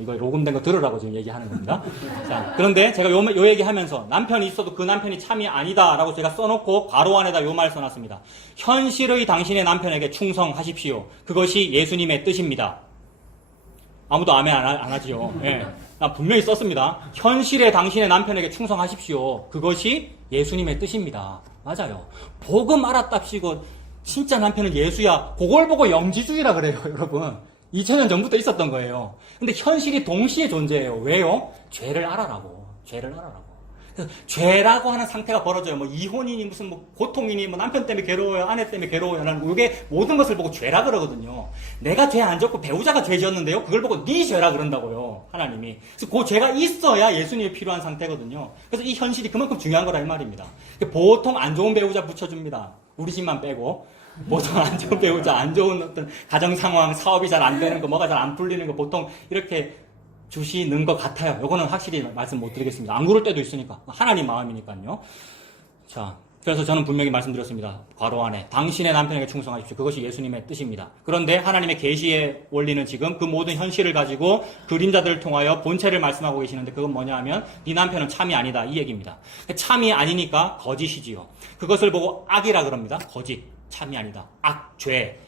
이거 녹음된 거 들으라고 지금 얘기하는 겁니다. 자, 그런데 제가 요 얘기하면서 남편이 있어도 그 남편이 참이 아니다라고 제가 써놓고 괄호 안에다 요 말 써놨습니다. 현실의 당신의 남편에게 충성하십시오. 그것이 예수님의 뜻입니다. 아무도 아멘 안 하지요. 예. 나 분명히 썼습니다. 현실의 당신의 남편에게 충성하십시오. 그것이 예수님의 뜻입니다. 맞아요. 복음 알았답시고 진짜 남편은 예수야. 그걸 보고 영지주의라 그래요, 여러분. 2000년 전부터 있었던 거예요. 근데 현실이 동시에 존재해요. 왜요? 죄를 알아라고. 죄를 알아라고. 그래서 죄라고 하는 상태가 벌어져요. 뭐 이혼이니 무슨 뭐 고통이니 뭐 남편 때문에 괴로워요, 아내 때문에 괴로워요. 나는 이게 모든 것을 보고 죄라 그러거든요. 내가 죄 안 졌고 배우자가 죄 지었는데요. 그걸 보고 네 죄라 그런다고요. 하나님이. 그래서 그 죄가 있어야 예수님이 필요한 상태거든요. 그래서 이 현실이 그만큼 중요한 거라 이 말입니다. 보통 안 좋은 배우자 붙여줍니다. 우리 집만 빼고. 보통 안 좋은 배우자, 안 좋은 어떤 가정 상황, 사업이 잘 안 되는 거, 뭐가 잘 안 풀리는 거 보통 이렇게 주시는 것 같아요. 요거는 확실히 말씀 못 드리겠습니다. 안 그럴 때도 있으니까. 하나님 마음이니까요. 자, 그래서 저는 분명히 말씀드렸습니다. 괄호 안에 당신의 남편에게 충성하십시오. 그것이 예수님의 뜻입니다. 그런데 하나님의 계시의 원리는 지금 그 모든 현실을 가지고 그림자들을 통하여 본체를 말씀하고 계시는데 그건 뭐냐 하면 네 남편은 참이 아니다 이 얘기입니다. 참이 아니니까 거짓이지요. 그것을 보고 악이라 그럽니다. 거짓. 참이 아니다. 악, 죄.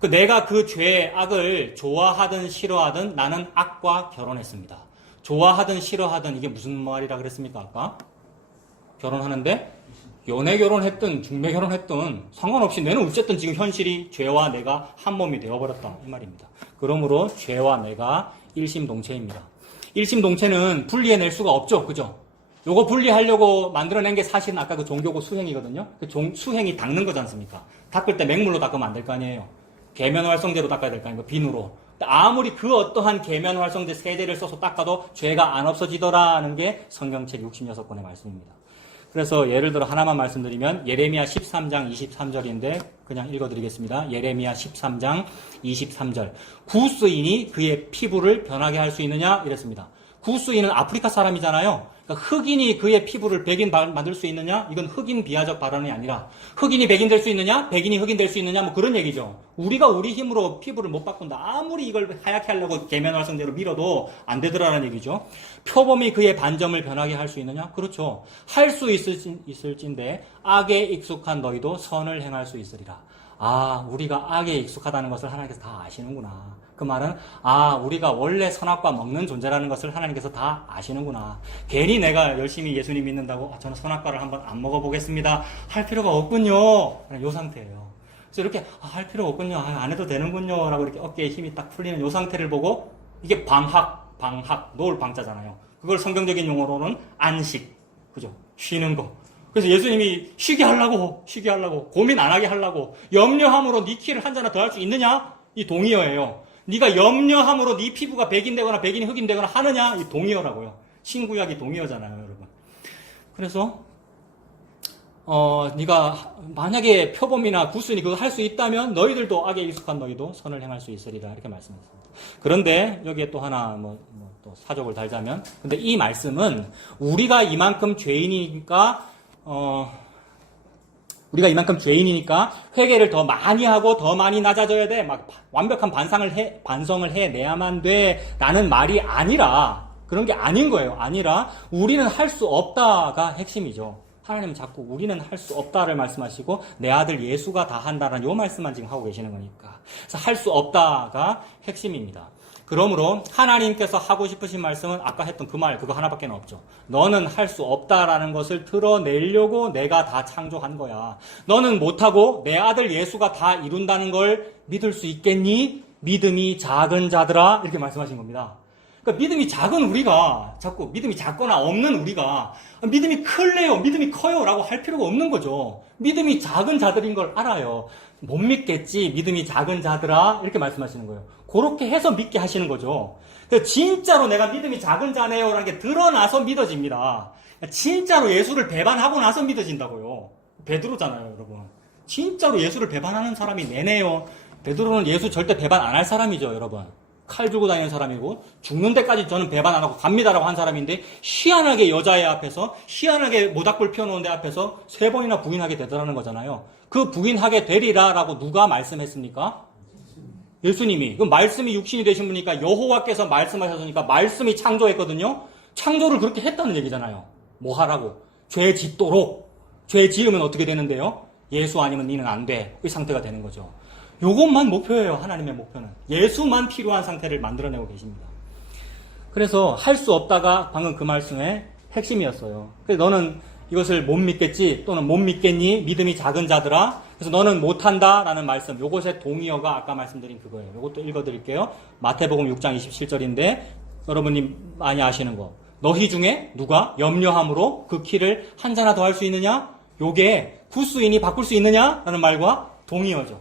내가 그 죄, 악을 좋아하든 싫어하든 나는 악과 결혼했습니다. 좋아하든 싫어하든 이게 무슨 말이라 그랬습니까? 아까? 결혼하는데 연애 결혼했든 중매 결혼했든 상관없이 내는 어쨌든 지금 현실이 죄와 내가 한 몸이 되어버렸다 이 말입니다. 그러므로 죄와 내가 일심동체입니다. 일심동체는 분리해낼 수가 없죠. 그죠? 요거 분리하려고 만들어낸 게 사실은 아까 그 종교고 수행이거든요. 그 수행이 닦는 거지 않습니까? 닦을 때 맹물로 닦으면 안 될 거 아니에요. 계면활성제로 닦아야 될 거 아니에요. 비누로. 아무리 그 어떠한 계면활성제 세제를 써서 닦아도 죄가 안 없어지더라는 게 성경책 66권의 말씀입니다. 그래서 예를 들어 하나만 말씀드리면 예레미야 13장 23절인데 그냥 읽어드리겠습니다. 예레미야 13장 23절. 구스인이 그의 피부를 변하게 할 수 있느냐? 이랬습니다. 구스인은 아프리카 사람이잖아요. 그러니까 흑인이 그의 피부를 백인 만들 수 있느냐? 이건 흑인 비하적 발언이 아니라 흑인이 백인 될 수 있느냐? 백인이 흑인 될 수 있느냐? 뭐 그런 얘기죠. 우리가 우리 힘으로 피부를 못 바꾼다. 아무리 이걸 하얗게 하려고 계면활성제로 밀어도 안 되더라는 얘기죠. 표범이 그의 반점을 변하게 할 수 있느냐? 그렇죠. 할 수 있을진데 악에 익숙한 너희도 선을 행할 수 있으리라. 아, 우리가 악에 익숙하다는 것을 하나님께서 다 아시는구나. 그 말은 우리가 원래 선악과 먹는 존재라는 것을 하나님께서 다 아시는구나. 괜히 내가 열심히 예수님 믿는다고 저는 선악과를 한번 안 먹어보겠습니다 할 필요가 없군요. 요 상태예요. 그래서 이렇게 할 필요 없군요. 안 해도 되는군요. 라고 이렇게 어깨에 힘이 딱 풀리는 요 상태를 보고 이게 방학, 놓을 방자잖아요. 그걸 성경적인 용어로는 안식. 그죠? 쉬는 거. 그래서 예수님이 쉬게 하려고 고민 안 하게 하려고 염려함으로 네 키를 한 자나 더 할 수 있느냐? 이 동의어예요. 네가 염려함으로 네 피부가 백인 되거나 백인이 흑인 되거나 하느냐? 이 동의어라고요. 신구약이 동의어잖아요, 여러분. 그래서 네가 만약에 표범이나 구순이 그거 할 수 있다면 너희들도 악에 익숙한 너희도 선을 행할 수 있으리라 이렇게 말씀했습니다. 그런데 여기에 또 하나 또 사족을 달자면 근데 이 말씀은 우리가 이만큼 죄인이니까 회개를 더 많이 하고 더 많이 낮아져야 돼. 막 완벽한 반성을 해내야만 돼. 라는 말이 아니라 그런 게 아닌 거예요. 아니라 우리는 할 수 없다가 핵심이죠. 하나님은 자꾸 우리는 할 수 없다를 말씀하시고 내 아들 예수가 다 한다는 요 말씀만 지금 하고 계시는 거니까. 그래서 할 수 없다가 핵심입니다. 그러므로 하나님께서 하고 싶으신 말씀은 아까 했던 그 말 그거 하나밖에 없죠. 너는 할 수 없다라는 것을 드러내려고 내가 다 창조한 거야. 너는 못하고 내 아들 예수가 다 이룬다는 걸 믿을 수 있겠니? 믿음이 작은 자들아 이렇게 말씀하신 겁니다. 그러니까 믿음이 작은 우리가 자꾸 믿음이 작거나 없는 우리가 믿음이 클래요, 믿음이 커요 라고 할 필요가 없는 거죠. 믿음이 작은 자들인 걸 알아요. 못 믿겠지, 믿음이 작은 자들아 이렇게 말씀하시는 거예요. 그렇게 해서 믿게 하시는 거죠. 진짜로 내가 믿음이 작은 자네요 라는 게 드러나서 믿어집니다. 진짜로 예수를 배반하고 나서 믿어진다고요. 베드로잖아요, 여러분. 진짜로 예수를 배반하는 사람이 내네요. 베드로는 예수 절대 배반 안 할 사람이죠, 여러분. 칼 들고 다니는 사람이고 죽는 데까지 저는 배반 안 하고 갑니다라고 한 사람인데 희한하게 여자애 앞에서 희한하게 모닥불 피워놓은 데 앞에서 3번이나 부인하게 되더라는 거잖아요. 그 부인하게 되리라라고 누가 말씀했습니까? 예수님이. 그 말씀이 육신이 되신 분이니까 여호와께서 말씀하셨으니까 말씀이 창조했거든요. 창조를 그렇게 했다는 얘기잖아요. 뭐 하라고? 죄 짓도록. 죄 지으면 어떻게 되는데요? 예수 아니면 니는 안 돼. 그 상태가 되는 거죠. 요것만 목표예요. 하나님의 목표는. 예수만 필요한 상태를 만들어내고 계십니다. 그래서 할 수 없다가 방금 그 말씀의 핵심이었어요. 그래서 너는 이것을 못 믿겠지 또는 못 믿겠니? 믿음이 작은 자들아. 그래서 너는 못한다 라는 말씀. 요것의 동의어가 아까 말씀드린 그거예요. 요것도 읽어드릴게요. 마태복음 6장 27절인데 여러분이 많이 아시는 거. 너희 중에 누가 염려함으로 그 키를 한 자나 더 할 수 있느냐? 요게 구스인이 바꿀 수 있느냐? 라는 말과 동의어죠.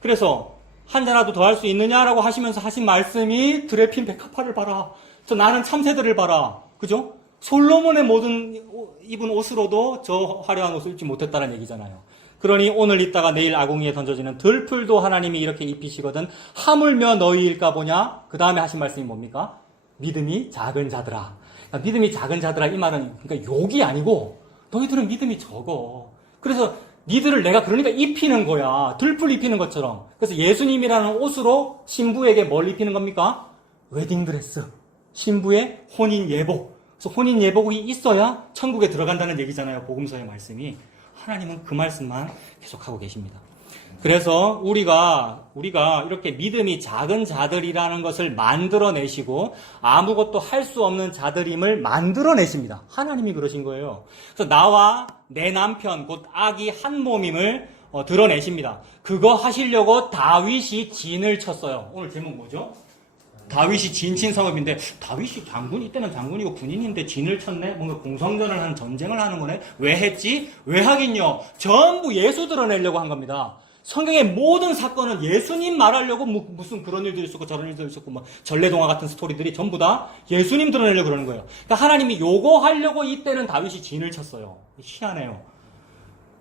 그래서 한 자라도 더 할 수 있느냐라고 하시면서 하신 말씀이 드레핀 백합화를 봐라. 저 나는 참새들을 봐라. 그죠? 솔로몬의 모든 입은 옷으로도 저 화려한 옷을 입지 못했다는 얘기잖아요. 그러니 오늘 있다가 내일 아궁이에 던져지는 들풀도 하나님이 이렇게 입히시거든 하물며 너희일까 보냐? 그 다음에 하신 말씀이 뭡니까? 믿음이 작은 자들아. 그러니까 믿음이 작은 자들아 이 말은 그러니까 욕이 아니고 너희들은 믿음이 적어. 그래서 니들을 내가 그러니까 입히는 거야. 들풀 입히는 것처럼. 그래서 예수님이라는 옷으로 신부에게 뭘 입히는 겁니까? 웨딩드레스. 신부의 혼인 예복. 그래서 혼인 예복이 있어야 천국에 들어간다는 얘기잖아요. 복음서의 말씀이. 하나님은 그 말씀만 계속하고 계십니다. 그래서 우리가 이렇게 믿음이 작은 자들이라는 것을 만들어내시고 아무것도 할 수 없는 자들임을 만들어내십니다. 하나님이 그러신 거예요. 그래서 나와 내 남편 곧 아기 한 몸임을 드러내십니다. 그거 하시려고 다윗이 진을 쳤어요. 오늘 제목 뭐죠? 다윗이 진친 성읍인데 다윗이 장군 이때는 장군이고 군인인데 진을 쳤네. 뭔가 공성전을 하는 전쟁을 하는 거네. 왜 했지? 왜 하긴요. 전부 예수 드러내려고 한 겁니다. 성경의 모든 사건은 예수님 말하려고 무슨 그런 일도 있었고 저런 일도 있었고 뭐 전래동화 같은 스토리들이 전부 다 예수님 드러내려고 그러는 거예요. 그러니까 하나님이 요거 하려고 이때는 다윗이 진을 쳤어요. 희한해요.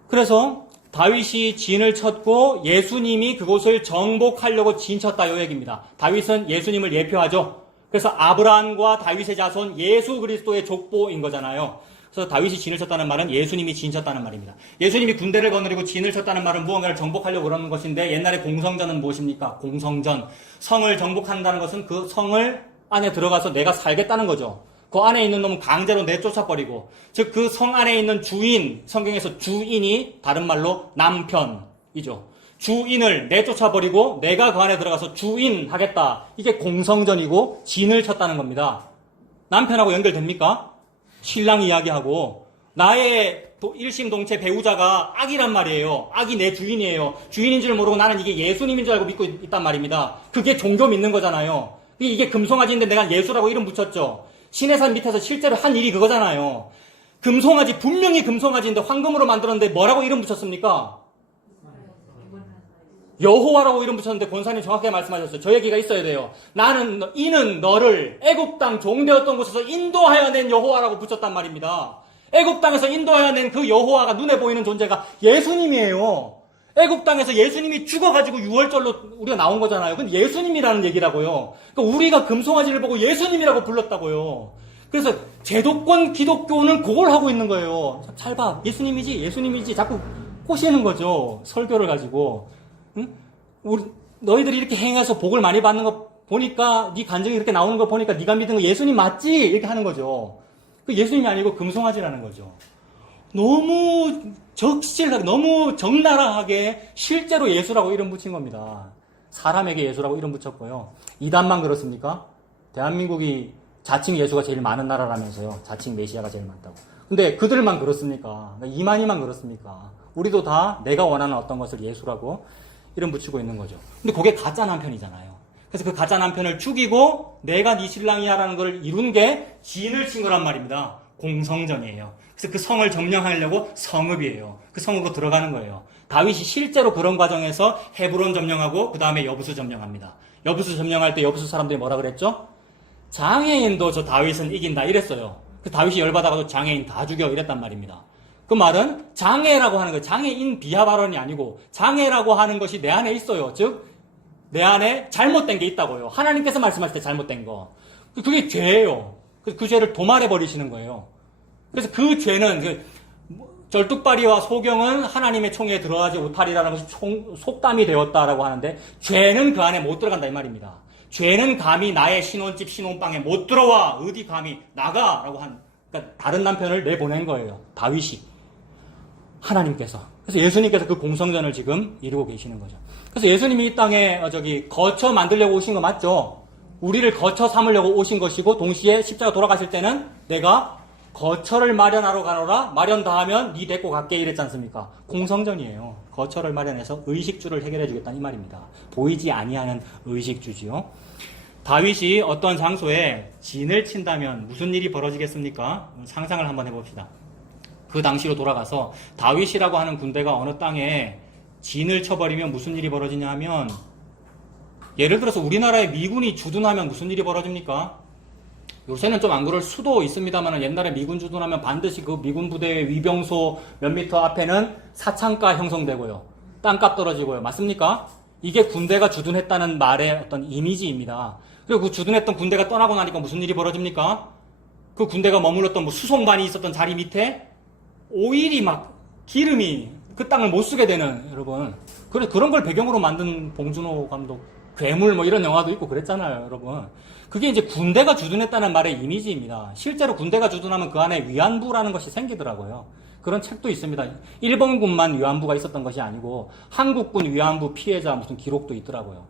그래서 다윗이 진을 쳤고 예수님이 그곳을 정복하려고 진 쳤다 요 얘기입니다. 다윗은 예수님을 예표하죠. 그래서 아브라함과 다윗의 자손 예수 그리스도의 족보인 거잖아요. 그래서 다윗이 진을 쳤다는 말은 예수님이 진 쳤다는 말입니다. 예수님이 군대를 거느리고 진을 쳤다는 말은 무언가를 정복하려고 그러는 것인데 옛날에 공성전은 무엇입니까? 공성전. 성을 정복한다는 것은 그 성을 안에 들어가서 내가 살겠다는 거죠. 그 안에 있는 놈은 강제로 내쫓아버리고 즉 그 성 안에 있는 주인, 성경에서 주인이 다른 말로 남편이죠. 주인을 내쫓아버리고 내가 그 안에 들어가서 주인 하겠다. 이게 공성전이고 진을 쳤다는 겁니다. 남편하고 연결됩니까? 신랑 이야기하고 나의 일심동체 배우자가 악이란 말이에요. 악이 내 주인이에요. 주인인 줄 모르고 나는 이게 예수님인 줄 알고 믿고 있단 말입니다. 그게 종교 믿는 거잖아요. 이게 금송아지인데 내가 예수라고 이름 붙였죠. 시내산 밑에서 실제로 한 일이 그거잖아요. 금송아지, 분명히 금송아지인데 황금으로 만들었는데 뭐라고 이름 붙였습니까? 여호와라고 이름 붙였는데 권사님 정확하게 말씀하셨어요. 저 얘기가 있어야 돼요. 이는 너를 애굽 땅 종되었던 곳에서 인도하여 낸 여호와라고 붙였단 말입니다. 애굽 땅에서 인도하여 낸 그 여호와가 눈에 보이는 존재가 예수님이에요. 애굽 땅에서 예수님이 죽어가지고 6월절로 우리가 나온 거잖아요. 근데 예수님이라는 얘기라고요. 그러니까 우리가 금송아지를 보고 예수님이라고 불렀다고요. 그래서 제도권 기독교는 그걸 하고 있는 거예요. 잘 봐. 예수님이지. 자꾸 꼬시는 거죠. 설교를 가지고. 응? 너희들이 이렇게 행해서 복을 많이 받는 거 보니까 네 간증이 이렇게 나오는 거 보니까 네가 믿은 거 예수님 맞지? 이렇게 하는 거죠. 그 예수님이 아니고 금송아지라는 거죠. 너무 적실하게 너무 적나라하게 실제로 예수라고 이름 붙인 겁니다. 사람에게 예수라고 이름 붙였고요. 이단만 그렇습니까? 대한민국이 자칭 예수가 제일 많은 나라라면서요. 자칭 메시아가 제일 많다고. 근데 그들만 그렇습니까? 이만희만 그렇습니까? 우리도 다 내가 원하는 어떤 것을 예수라고 이름 붙이고 있는 거죠. 근데 그게 가짜 남편이잖아요. 그래서 그 가짜 남편을 죽이고 내가 네 신랑이야라는 걸 이룬 게 진을 친 거란 말입니다. 공성전이에요. 그래서 그 성을 점령하려고 성읍이에요. 그 성읍으로 들어가는 거예요. 다윗이 실제로 그런 과정에서 헤브론 점령하고 그 다음에 여부수 점령합니다. 여부수 점령할 때 여부수 사람들이 뭐라 그랬죠? 장애인도 저 다윗은 이긴다 이랬어요. 그 다윗이 열받아가지고 장애인 다 죽여 이랬단 말입니다. 그 말은 장애라고 하는 거 장애인 비하 발언이 아니고 장애라고 하는 것이 내 안에 있어요. 즉 내 안에 잘못된 게 있다고요. 하나님께서 말씀하실 때 잘못된 거. 그게 죄예요. 그 죄를 도말해 버리시는 거예요. 그래서 그 죄는 절뚝발이와 소경은 하나님의 총에 들어가지 못하리라는 것이 속담이 되었다라고 하는데 죄는 그 안에 못 들어간다 이 말입니다. 죄는 감히 나의 신혼집 신혼방에 못 들어와. 어디 감히 나가라고 그러니까 다른 남편을 내보낸 거예요. 다윗이. 하나님께서. 그래서 예수님께서 그 공성전을 지금 이루고 계시는 거죠. 그래서 예수님이 이 땅에 거처 만들려고 오신 거 맞죠? 우리를 거처 삼으려고 오신 것이고 동시에 십자가 돌아가실 때는 내가 거처를 마련하러 가노라. 마련 다 하면 네 데리고 갈게 이랬지 않습니까? 공성전이에요. 거처를 마련해서 의식주를 해결해 주겠다는 이 말입니다. 보이지 아니하는 의식주지요. 다윗이 어떤 장소에 진을 친다면 무슨 일이 벌어지겠습니까? 상상을 한번 해봅시다. 그 당시로 돌아가서 다윗이라고 하는 군대가 어느 땅에 진을 쳐버리면 무슨 일이 벌어지냐 하면 예를 들어서 우리나라의 미군이 주둔하면 무슨 일이 벌어집니까? 요새는 좀 안 그럴 수도 있습니다만 옛날에 미군 주둔하면 반드시 그 미군 부대의 위병소 몇 미터 앞에는 사창가 형성되고요. 땅값 떨어지고요. 맞습니까? 이게 군대가 주둔했다는 말의 어떤 이미지입니다. 그리고 그 주둔했던 군대가 떠나고 나니까 무슨 일이 벌어집니까? 그 군대가 머물렀던 뭐 수송반이 있었던 자리 밑에 오일이 막 기름이 그 땅을 못 쓰게 되는 여러분. 그런 걸 배경으로 만든 봉준호 감독 괴물 뭐 이런 영화도 있고 그랬잖아요, 여러분. 그게 이제 군대가 주둔했다는 말의 이미지입니다. 실제로 군대가 주둔하면 그 안에 위안부라는 것이 생기더라고요. 그런 책도 있습니다. 일본군만 위안부가 있었던 것이 아니고 한국군 위안부 피해자 무슨 기록도 있더라고요.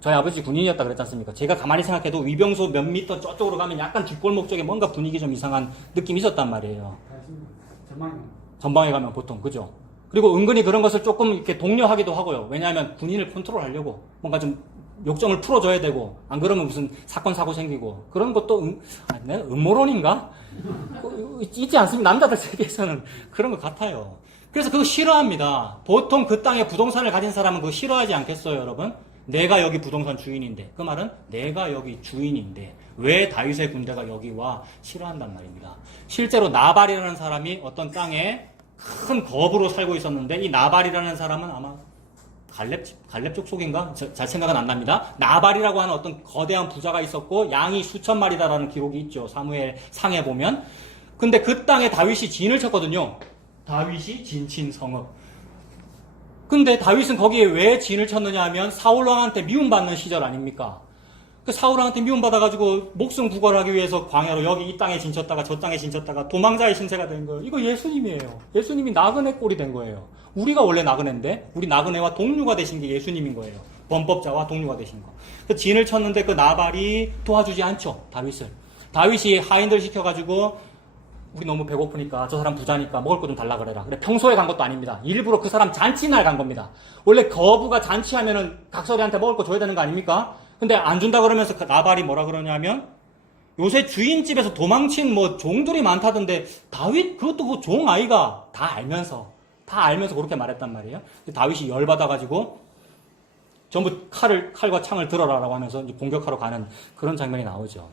저희 아버지 군인이었다 그랬지 않습니까? 제가 가만히 생각해도 위병소 몇 미터 저쪽으로 가면 약간 뒷골목 쪽에 뭔가 분위기 좀 이상한 느낌이 있었단 말이에요. 전방에 가면 보통, 그죠? 그리고 은근히 그런 것을 조금 이렇게 독려하기도 하고요. 왜냐하면 군인을 컨트롤하려고 뭔가 좀 욕정을 풀어줘야 되고, 안 그러면 무슨 사건, 사고 생기고, 그런 것도, 음모론인가? 있지 않습니까? 남자들 세계에서는 그런 것 같아요. 그래서 그거 싫어합니다. 보통 그 땅에 부동산을 가진 사람은 그거 싫어하지 않겠어요, 여러분? 내가 여기 부동산 주인인데. 그 말은 내가 여기 주인인데. 왜 다윗의 군대가 여기 와? 싫어한단 말입니다. 실제로 나발이라는 사람이 어떤 땅에 큰 거부로 살고 있었는데, 이 나발이라는 사람은 아마 갈렙 족속인가? 잘 생각은 안 납니다. 나발이라고 하는 어떤 거대한 부자가 있었고 양이 수천 마리다라는 기록이 있죠. 사무엘 상에 보면. 근데 그 땅에 다윗이 진을 쳤거든요. 다윗이 진친 성읍. 근데 다윗은 거기에 왜 진을 쳤느냐 하면 사울 왕한테 미움받는 시절 아닙니까? 그 사울 왕한테 미움받아가지고 목숨 구걸하기 위해서 광야로 여기 이 땅에 진쳤다가 저 땅에 진쳤다가 도망자의 신세가 된 거예요. 이거 예수님이에요. 예수님이 나그네 꼴이 된 거예요. 우리가 원래 나그네인데 우리 나그네와 동류가 되신 게 예수님인 거예요. 범법자와 동류가 되신 거. 그 진을 쳤는데 그 나발이 도와주지 않죠. 다윗을. 다윗이 하인들 시켜가지고 우리 너무 배고프니까 저 사람 부자니까 먹을 거 좀 달라 그래라. 그래 평소에 간 것도 아닙니다. 일부러 그 사람 잔치날 간 겁니다. 원래 거부가 잔치하면은 각설이한테 먹을 거 줘야 되는 거 아닙니까? 근데 안 준다 그러면서 나발이 뭐라 그러냐면 요새 주인집에서 도망친 뭐 종들이 많다던데 다윗 그것도 그 종 아이가 다 알면서 그렇게 말했단 말이에요. 다윗이 열받아가지고 전부 칼과 창을 들어라라고 하면서 이제 공격하러 가는 그런 장면이 나오죠.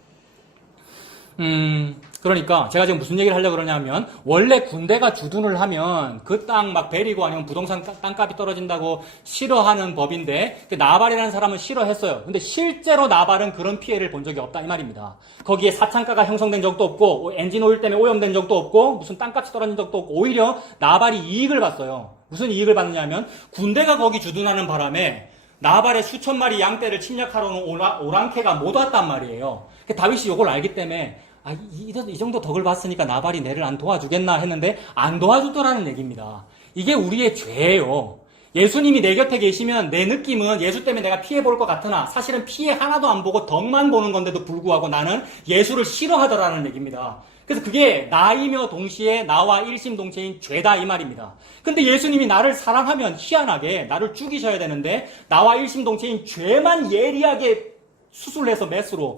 그러니까 제가 지금 무슨 얘기를 하려고 그러냐면 원래 군대가 주둔을 하면 그 땅 막 베리고 아니면 부동산 땅값이 떨어진다고 싫어하는 법인데 나발이라는 사람은 싫어했어요. 근데 실제로 나발은 그런 피해를 본 적이 없다 이 말입니다. 거기에 사창가가 형성된 적도 없고 엔진 오일 때문에 오염된 적도 없고 무슨 땅값이 떨어진 적도 없고 오히려 나발이 이익을 봤어요. 무슨 이익을 받느냐 하면 군대가 거기 주둔하는 바람에 나발의 수천 마리 양떼를 침략하러 온 오랑캐가 못 왔단 말이에요. 다윗이 이걸 알기 때문에 이 정도 덕을 봤으니까 나발이 내를 안 도와주겠나 했는데 안 도와주더라는 얘기입니다. 이게 우리의 죄예요. 예수님이 내 곁에 계시면 내 느낌은 예수 때문에 내가 피해 볼 것 같으나 사실은 피해 하나도 안 보고 덕만 보는 건데도 불구하고 나는 예수를 싫어하더라는 얘기입니다. 그래서 그게 나이며 동시에 나와 일심동체인 죄다 이 말입니다. 근데 예수님이 나를 사랑하면 희한하게 나를 죽이셔야 되는데 나와 일심동체인 죄만 예리하게 수술해서 메스로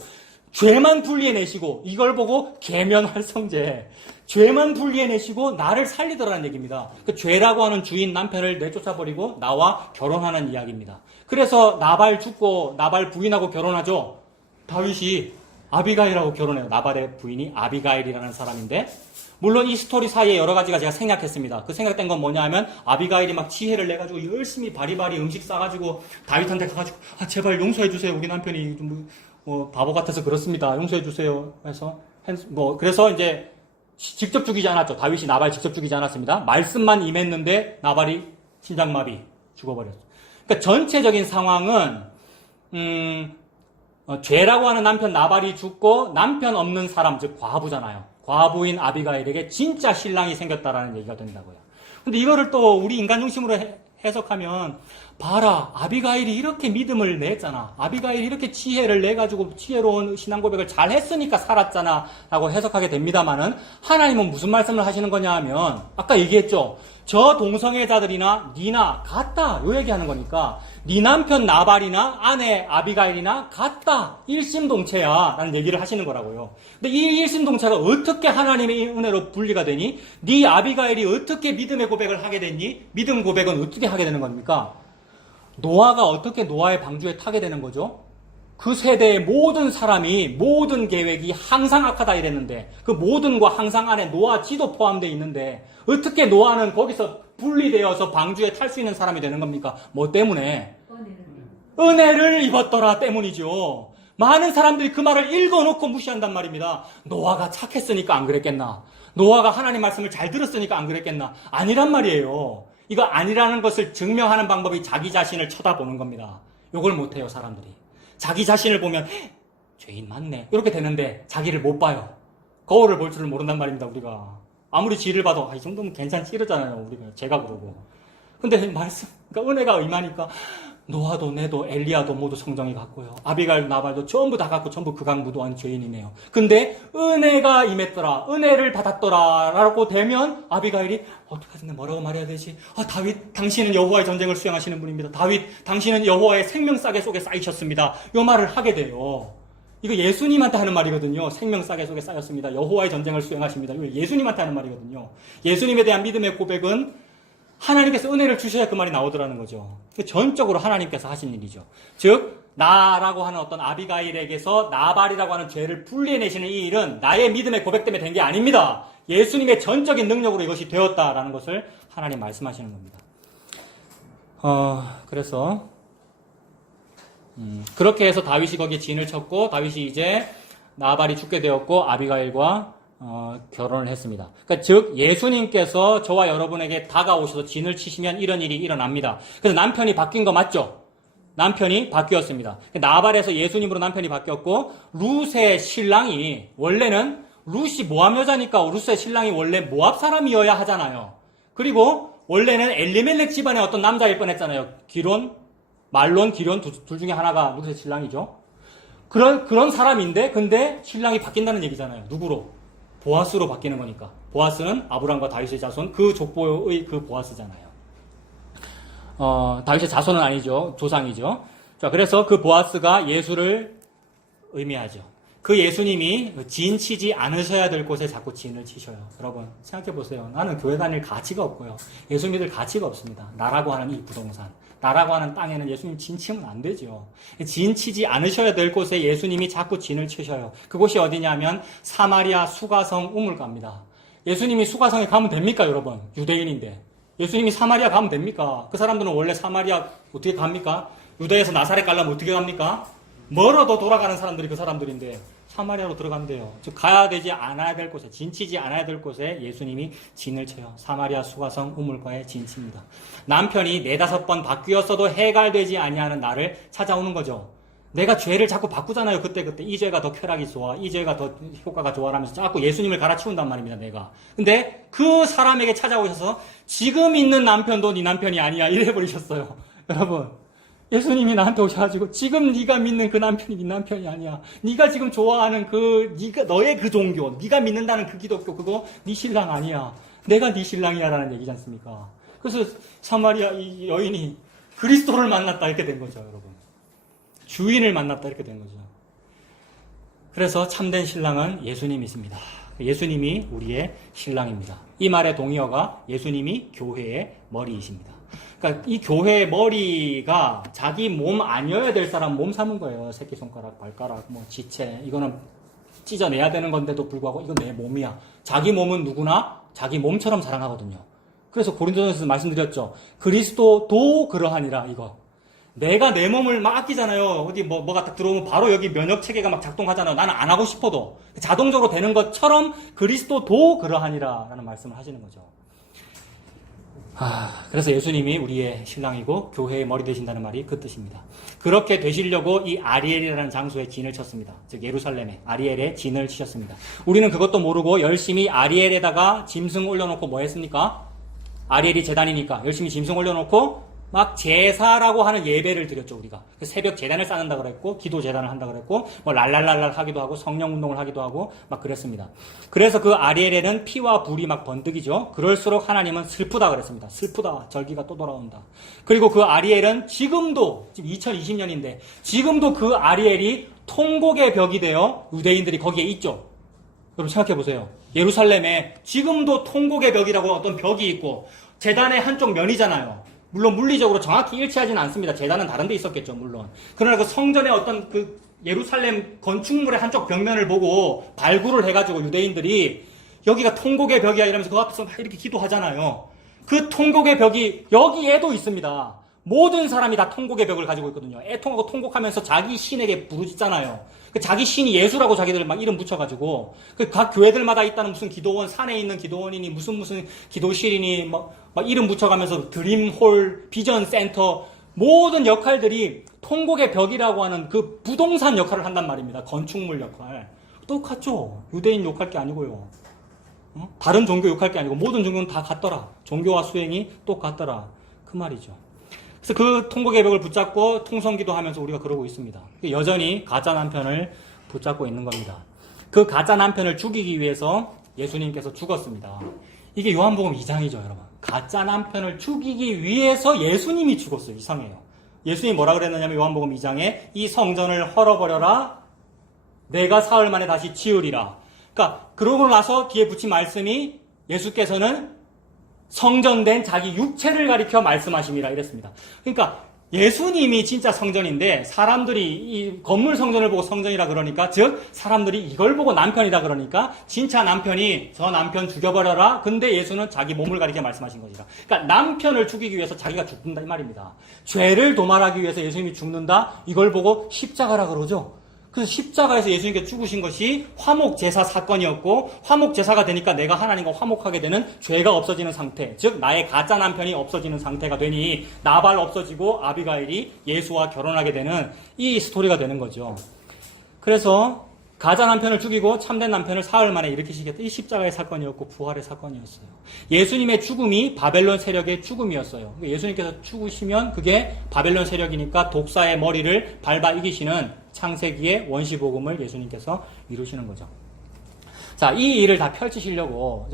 죄만 분리해내시고 이걸 보고 계면활성제 죄만 분리해내시고 나를 살리더라는 얘기입니다. 그 죄라고 하는 주인 남편을 내쫓아버리고 나와 결혼하는 이야기입니다. 그래서 나발 죽고 나발 부인하고 결혼하죠. 다윗이 아비가일하고 결혼해요. 나발의 부인이 아비가일이라는 사람인데 물론 이 스토리 사이에 여러 가지가 제가 생각했습니다. 그 생각된 건 뭐냐 하면 아비가일이 막 지혜를 내가지고 열심히 바리바리 음식 싸가지고 다윗한테 가가지고 제발 용서해주세요. 우리 남편이 좀 바보 같아서 그렇습니다. 용서해주세요. 해서 그래서 이제 직접 죽이지 않았죠. 다윗이 나발 직접 죽이지 않았습니다. 말씀만 임했는데 나발이 심장마비 죽어버렸어요. 그러니까 전체적인 상황은 죄라고 하는 남편 나발이 죽고 남편 없는 사람, 즉 과부잖아요. 과부인 아비가일에게 진짜 신랑이 생겼다라는 얘기가 된다고요. 근데 이거를 또 우리 인간 중심으로 해석하면 봐라, 아비가일이 이렇게 믿음을 냈잖아. 아비가일이 이렇게 지혜를 내가지고 지혜로운 신앙 고백을 잘 했으니까 살았잖아 라고 해석하게 됩니다만은 하나님은 무슨 말씀을 하시는 거냐 하면 아까 얘기했죠. 저 동성애자들이나 니나 같다 요 얘기하는 거니까 네 남편 나발이나 아내 아비가일이나 같다 일심동체야 라는 얘기를 하시는 거라고요. 근데 이 일심동체가 어떻게 하나님의 은혜로 분리가 되니? 네 아비가일이 어떻게 믿음의 고백을 하게 됐니? 믿음 고백은 어떻게 하게 되는 겁니까? 노아가 어떻게 노아의 방주에 타게 되는 거죠? 그 세대의 모든 사람이 모든 계획이 항상 악하다 이랬는데 그 모든과 항상 안에 노아 지도 포함되어 있는데 어떻게 노아는 거기서 분리되어서 방주에 탈 수 있는 사람이 되는 겁니까? 뭐 때문에? 은혜를 입었더라 때문이죠. 많은 사람들이 그 말을 읽어놓고 무시한단 말입니다. 노아가 착했으니까 안 그랬겠나? 노아가 하나님 말씀을 잘 들었으니까 안 그랬겠나? 아니란 말이에요. 이거 아니라는 것을 증명하는 방법이 자기 자신을 쳐다보는 겁니다. 요걸 못해요 사람들이. 자기 자신을 보면 죄인 맞네 이렇게 되는데 자기를 못 봐요. 거울을 볼 줄을 모른단 말입니다. 우리가 아무리 지를 봐도 이 정도면 괜찮지 이러잖아요. 우리가 제가 그러고. 근데 말씀 그러니까 은혜가 임하니까 노아도 내도 엘리야도 모두 성정이 같고요. 아비가일 나발도 전부 다 같고 전부 극악무도한 죄인이네요. 근데 은혜가 임했더라. 은혜를 받았더라 라고 되면 아비가일이 어떡하지? 뭐라고 말해야 되지? 다윗 당신은 여호와의 전쟁을 수행하시는 분입니다. 다윗 당신은 여호와의 생명싸개 속에 쌓이셨습니다. 요 말을 하게 돼요. 이거 예수님한테 하는 말이거든요. 생명싸개 속에 쌓였습니다. 여호와의 전쟁을 수행하십니다. 이거 예수님한테 하는 말이거든요. 예수님에 대한 믿음의 고백은 하나님께서 은혜를 주셔야 그 말이 나오더라는 거죠. 전적으로 하나님께서 하신 일이죠. 즉 나라고 하는 어떤 아비가일에게서 나발이라고 하는 죄를 분리해내시는 이 일은 나의 믿음의 고백 때문에 된 게 아닙니다. 예수님의 전적인 능력으로 이것이 되었다라는 것을 하나님 말씀하시는 겁니다. 그래서 그렇게 해서 다윗이 거기에 진을 쳤고 다윗이 이제 나발이 죽게 되었고 아비가일과 결혼을 했습니다. 그러니까 즉 예수님께서 저와 여러분에게 다가오셔서 진을 치시면 이런 일이 일어납니다. 그래서 남편이 바뀐 거 맞죠? 남편이 바뀌었습니다. 나발에서 예수님으로 남편이 바뀌었고 룻의 신랑이 원래는 룻이 모압 여자니까 룻의 신랑이 원래 모압 사람이어야 하잖아요. 그리고 원래는 엘리멜렉 집안의 어떤 남자일 뻔했잖아요. 말론, 기론 둘 중에 하나가 룻의 신랑이죠. 그런 사람인데 근데 신랑이 바뀐다는 얘기잖아요. 누구로? 보아스로 바뀌는 거니까. 보아스는 아브람과 다윗의 자손, 그 족보의 그 보아스잖아요. 다윗의 자손은 아니죠. 조상이죠. 자, 그래서 그 보아스가 예수를 의미하죠. 그 예수님이 진 치지 않으셔야 될 곳에 자꾸 진을 치셔요. 여러분, 생각해 보세요. 나는 교회 다닐 가치가 없고요. 예수 믿을 가치가 없습니다. 나라고 하는 이 부동산. 나라고 하는 땅에는 예수님 진 치면 안 되죠. 진 치지 않으셔야 될 곳에 예수님이 자꾸 진을 치셔요. 그곳이 어디냐면 사마리아 수가성 우물가입니다. 예수님이 수가성에 가면 됩니까, 여러분? 유대인인데. 예수님이 사마리아 가면 됩니까? 그 사람들은 원래 사마리아 어떻게 갑니까? 유대에서 나사렛 가려면 어떻게 갑니까? 멀어도 돌아가는 사람들이 그 사람들인데 사마리아로 들어간대요. 즉 가야 되지 않아야 될 곳에, 진치지 않아야 될 곳에 예수님이 진을 쳐요. 사마리아 수가성 우물가에 진칩니다. 남편이 4-5번 바뀌었어도 해갈되지 아니하는 나를 찾아오는 거죠. 내가 죄를 자꾸 바꾸잖아요. 그때 이 죄가 더 쾌락이 좋아, 이 죄가 더 효과가 좋아라면서 자꾸 예수님을 갈아치운단 말입니다. 내가. 근데 그 사람에게 찾아오셔서 지금 있는 남편도 네 남편이 아니야 이래 버리셨어요. 여러분, 예수님이 나한테 오셔가지고 지금 네가 믿는 그 남편이 네 남편이 아니야. 네가 지금 좋아하는 너의 그 종교, 네가 믿는다는 그 기독교 그거 네 신랑 아니야. 내가 네 신랑이야라는 얘기지 않습니까? 그래서 사마리아 이 여인이 그리스도를 만났다 이렇게 된 거죠, 여러분. 주인을 만났다 이렇게 된 거죠. 그래서 참된 신랑은 예수님이십니다. 예수님이 우리의 신랑입니다. 이 말의 동의어가 예수님이 교회의 머리이십니다. 그러니까 이 교회의 머리가 자기 몸 아니어야 될 사람 몸 삼은 거예요. 새끼손가락, 발가락, 지체. 이거는 찢어내야 되는 건데도 불구하고 이건 내 몸이야. 자기 몸은 누구나 자기 몸처럼 자랑하거든요. 그래서 고린도전서에서 말씀드렸죠. 그리스도도 그러하니라 이거. 내가 내 몸을 막 아끼잖아요. 어디 뭐가 딱 들어오면 바로 여기 면역 체계가 막 작동하잖아요. 나는 안 하고 싶어도 자동적으로 되는 것처럼 그리스도도 그러하니라 라는 말씀을 하시는 거죠. 그래서 예수님이 우리의 신랑이고 교회의 머리 되신다는 말이 그 뜻입니다. 그렇게 되시려고 이 아리엘이라는 장소에 진을 쳤습니다. 즉 예루살렘에 아리엘에 진을 치셨습니다. 우리는 그것도 모르고 열심히 아리엘에다가 짐승 올려놓고 뭐 했습니까? 아리엘이 제단이니까 열심히 짐승 올려놓고 막 제사라고 하는 예배를 드렸죠, 우리가. 새벽 제단을 쌓는다 그랬고, 기도 제단을 한다 그랬고, 뭐 랄랄랄랄 하기도 하고, 성령 운동을 하기도 하고, 막 그랬습니다. 그래서 그 아리엘에는 피와 불이 막 번득이죠. 그럴수록 하나님은 슬프다 그랬습니다. 슬프다. 절기가 또 돌아온다. 그리고 그 아리엘은 지금도, 지금 2020년인데, 지금도 그 아리엘이 통곡의 벽이 되어 유대인들이 거기에 있죠. 여러분 생각해 보세요. 예루살렘에 지금도 통곡의 벽이라고 어떤 벽이 있고, 제단의 한쪽 면이잖아요. 물론 물리적으로 정확히 일치하지는 않습니다. 제단은 다른 데 있었겠죠, 물론. 그러나 그 성전의 어떤 그 예루살렘 건축물의 한쪽 벽면을 보고 발굴을 해가지고 유대인들이 여기가 통곡의 벽이야 이러면서 그 앞에서 막 이렇게 기도하잖아요. 그 통곡의 벽이 여기에도 있습니다. 모든 사람이 다 통곡의 벽을 가지고 있거든요. 애통하고 통곡하면서 자기 신에게 부르짖잖아요. 그 자기 신이 예수라고 자기들 막 이름 붙여가지고 그 각 교회들마다 있다는 무슨 기도원, 산에 있는 기도원이니 무슨 기도실이니 막 이름 붙여가면서 드림홀, 비전 센터 모든 역할들이 통곡의 벽이라고 하는 그 부동산 역할을 한단 말입니다. 건축물 역할. 똑같죠. 유대인 욕할 게 아니고요. 다른 종교 욕할 게 아니고 모든 종교는 다 같더라. 종교와 수행이 똑같더라. 그 말이죠. 그래서 그 통곡의 벽을 붙잡고 통성기도 하면서 우리가 그러고 있습니다. 여전히 가짜 남편을 붙잡고 있는 겁니다. 그 가짜 남편을 죽이기 위해서 예수님께서 죽었습니다. 이게 요한복음 2장이죠, 여러분. 가짜 남편을 죽이기 위해서 예수님이 죽었어요. 이상해요. 예수님이 뭐라 그랬느냐면 요한복음 2장에 이 성전을 헐어버려라. 내가 사흘 만에 다시 지으리라. 그러니까 그러고 나서 뒤에 붙인 말씀이 예수께서는 성전된 자기 육체를 가리켜 말씀하심이라 이랬습니다. 그러니까 예수님이 진짜 성전인데 사람들이 이 건물 성전을 보고 성전이라 그러니까 즉 사람들이 이걸 보고 남편이다 그러니까 진짜 남편이 저 남편 죽여버려라. 근데 예수는 자기 몸을 가리켜 말씀하신 것이다. 그러니까 남편을 죽이기 위해서 자기가 죽는다 이 말입니다. 죄를 도말하기 위해서 예수님이 죽는다. 이걸 보고 십자가라 그러죠. 그래서 십자가에서 예수님께서 죽으신 것이 화목제사 사건이었고 화목제사가 되니까 내가 하나님과 화목하게 되는 죄가 없어지는 상태, 즉 나의 가짜 남편이 없어지는 상태가 되니 나발 없어지고 아비가일이 예수와 결혼하게 되는 이 스토리가 되는 거죠. 그래서 가짜 남편을 죽이고 참된 남편을 사흘 만에 일으키시겠다. 이 십자가의 사건이었고 부활의 사건이었어요. 예수님의 죽음이 바벨론 세력의 죽음이었어요. 예수님께서 죽으시면 그게 바벨론 세력이니까 독사의 머리를 밟아 이기시는 창세기의 원시복음을 예수님께서 이루시는 거죠. 자, 이 일을 다 펼치시려고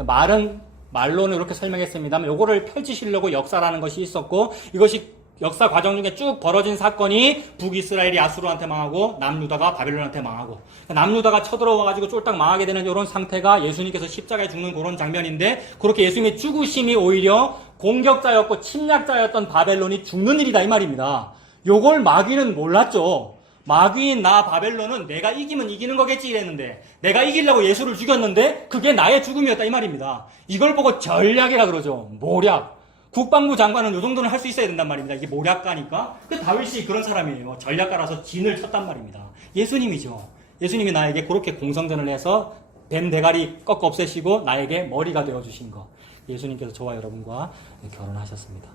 말로는 이렇게 설명했습니다만 요거를 펼치시려고 역사라는 것이 있었고 이것이 역사 과정 중에 쭉 벌어진 사건이 북이스라엘이 아수르한테 망하고 남유다가 바벨론한테 망하고 남유다가 쳐들어와가지고 쫄딱 망하게 되는 이런 상태가 예수님께서 십자가에 죽는 그런 장면인데 그렇게 예수님의 죽으심이 오히려 공격자였고 침략자였던 바벨론이 죽는 일이다 이 말입니다. 요걸 마귀는 몰랐죠. 마귀인 나 바벨론은 내가 이기면 이기는 거겠지 이랬는데 내가 이기려고 예수를 죽였는데 그게 나의 죽음이었다 이 말입니다. 이걸 보고 전략이라 그러죠. 모략. 국방부 장관은 이 정도는 할 수 있어야 된단 말입니다. 이게 모략가니까. 그 다윗이 그런 사람이에요. 전략가라서 진을 쳤단 말입니다. 예수님이죠. 예수님이 나에게 그렇게 공성전을 해서 뱀 대가리 꺾어 없애시고 나에게 머리가 되어주신 것. 예수님께서 저와 여러분과 결혼하셨습니다.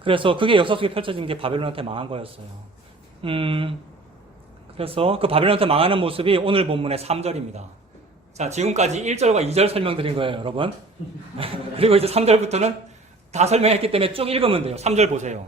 그래서 그게 역사 속에 펼쳐진 게 바벨론한테 망한 거였어요. 그래서 그 바벨론한테 망하는 모습이 오늘 본문의 3절입니다. 자, 지금까지 1절과 2절 설명드린 거예요, 여러분. 그리고 이제 3절부터는 다 설명했기 때문에 쭉 읽으면 돼요. 3절 보세요.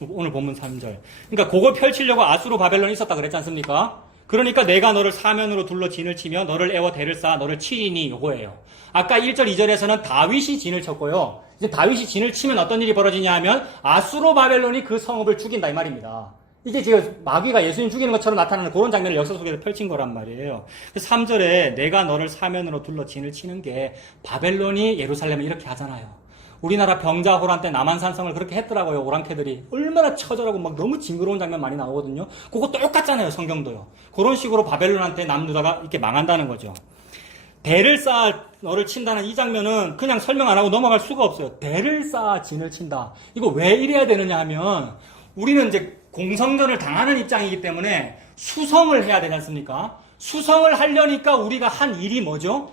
오늘 본문 3절. 그러니까 그걸 펼치려고 아수르 바벨론이 있었다 그랬지 않습니까? 그러니까 내가 너를 사면으로 둘러 진을 치며 너를 애워 대를 쌓아 너를 치리니 요거예요. 아까 1절 2절에서는 다윗이 진을 쳤고요. 이제 다윗이 진을 치면 어떤 일이 벌어지냐 하면 아수르 바벨론이 그 성읍을 죽인다 이 말입니다. 이게 지금 마귀가 예수님 죽이는 것처럼 나타나는 그런 장면을 역사 속에서 펼친 거란 말이에요. 3절에 내가 너를 사면으로 둘러 진을 치는 게 바벨론이 예루살렘을 이렇게 하잖아요. 우리나라 병자호란 때 남한산성을 그렇게 했더라고요. 오랑캐들이. 얼마나 처절하고 막 너무 징그러운 장면 많이 나오거든요. 그거 똑같잖아요. 성경도요. 그런 식으로 바벨론한테 남유다가 이렇게 망한다는 거죠. 대를 쌓아 너를 친다는 이 장면은 그냥 설명 안 하고 넘어갈 수가 없어요. 대를 쌓아 진을 친다. 이거 왜 이래야 되느냐 하면 우리는 이제 공성전을 당하는 입장이기 때문에 수성을 해야 되지 않습니까? 수성을 하려니까 우리가 한 일이 뭐죠?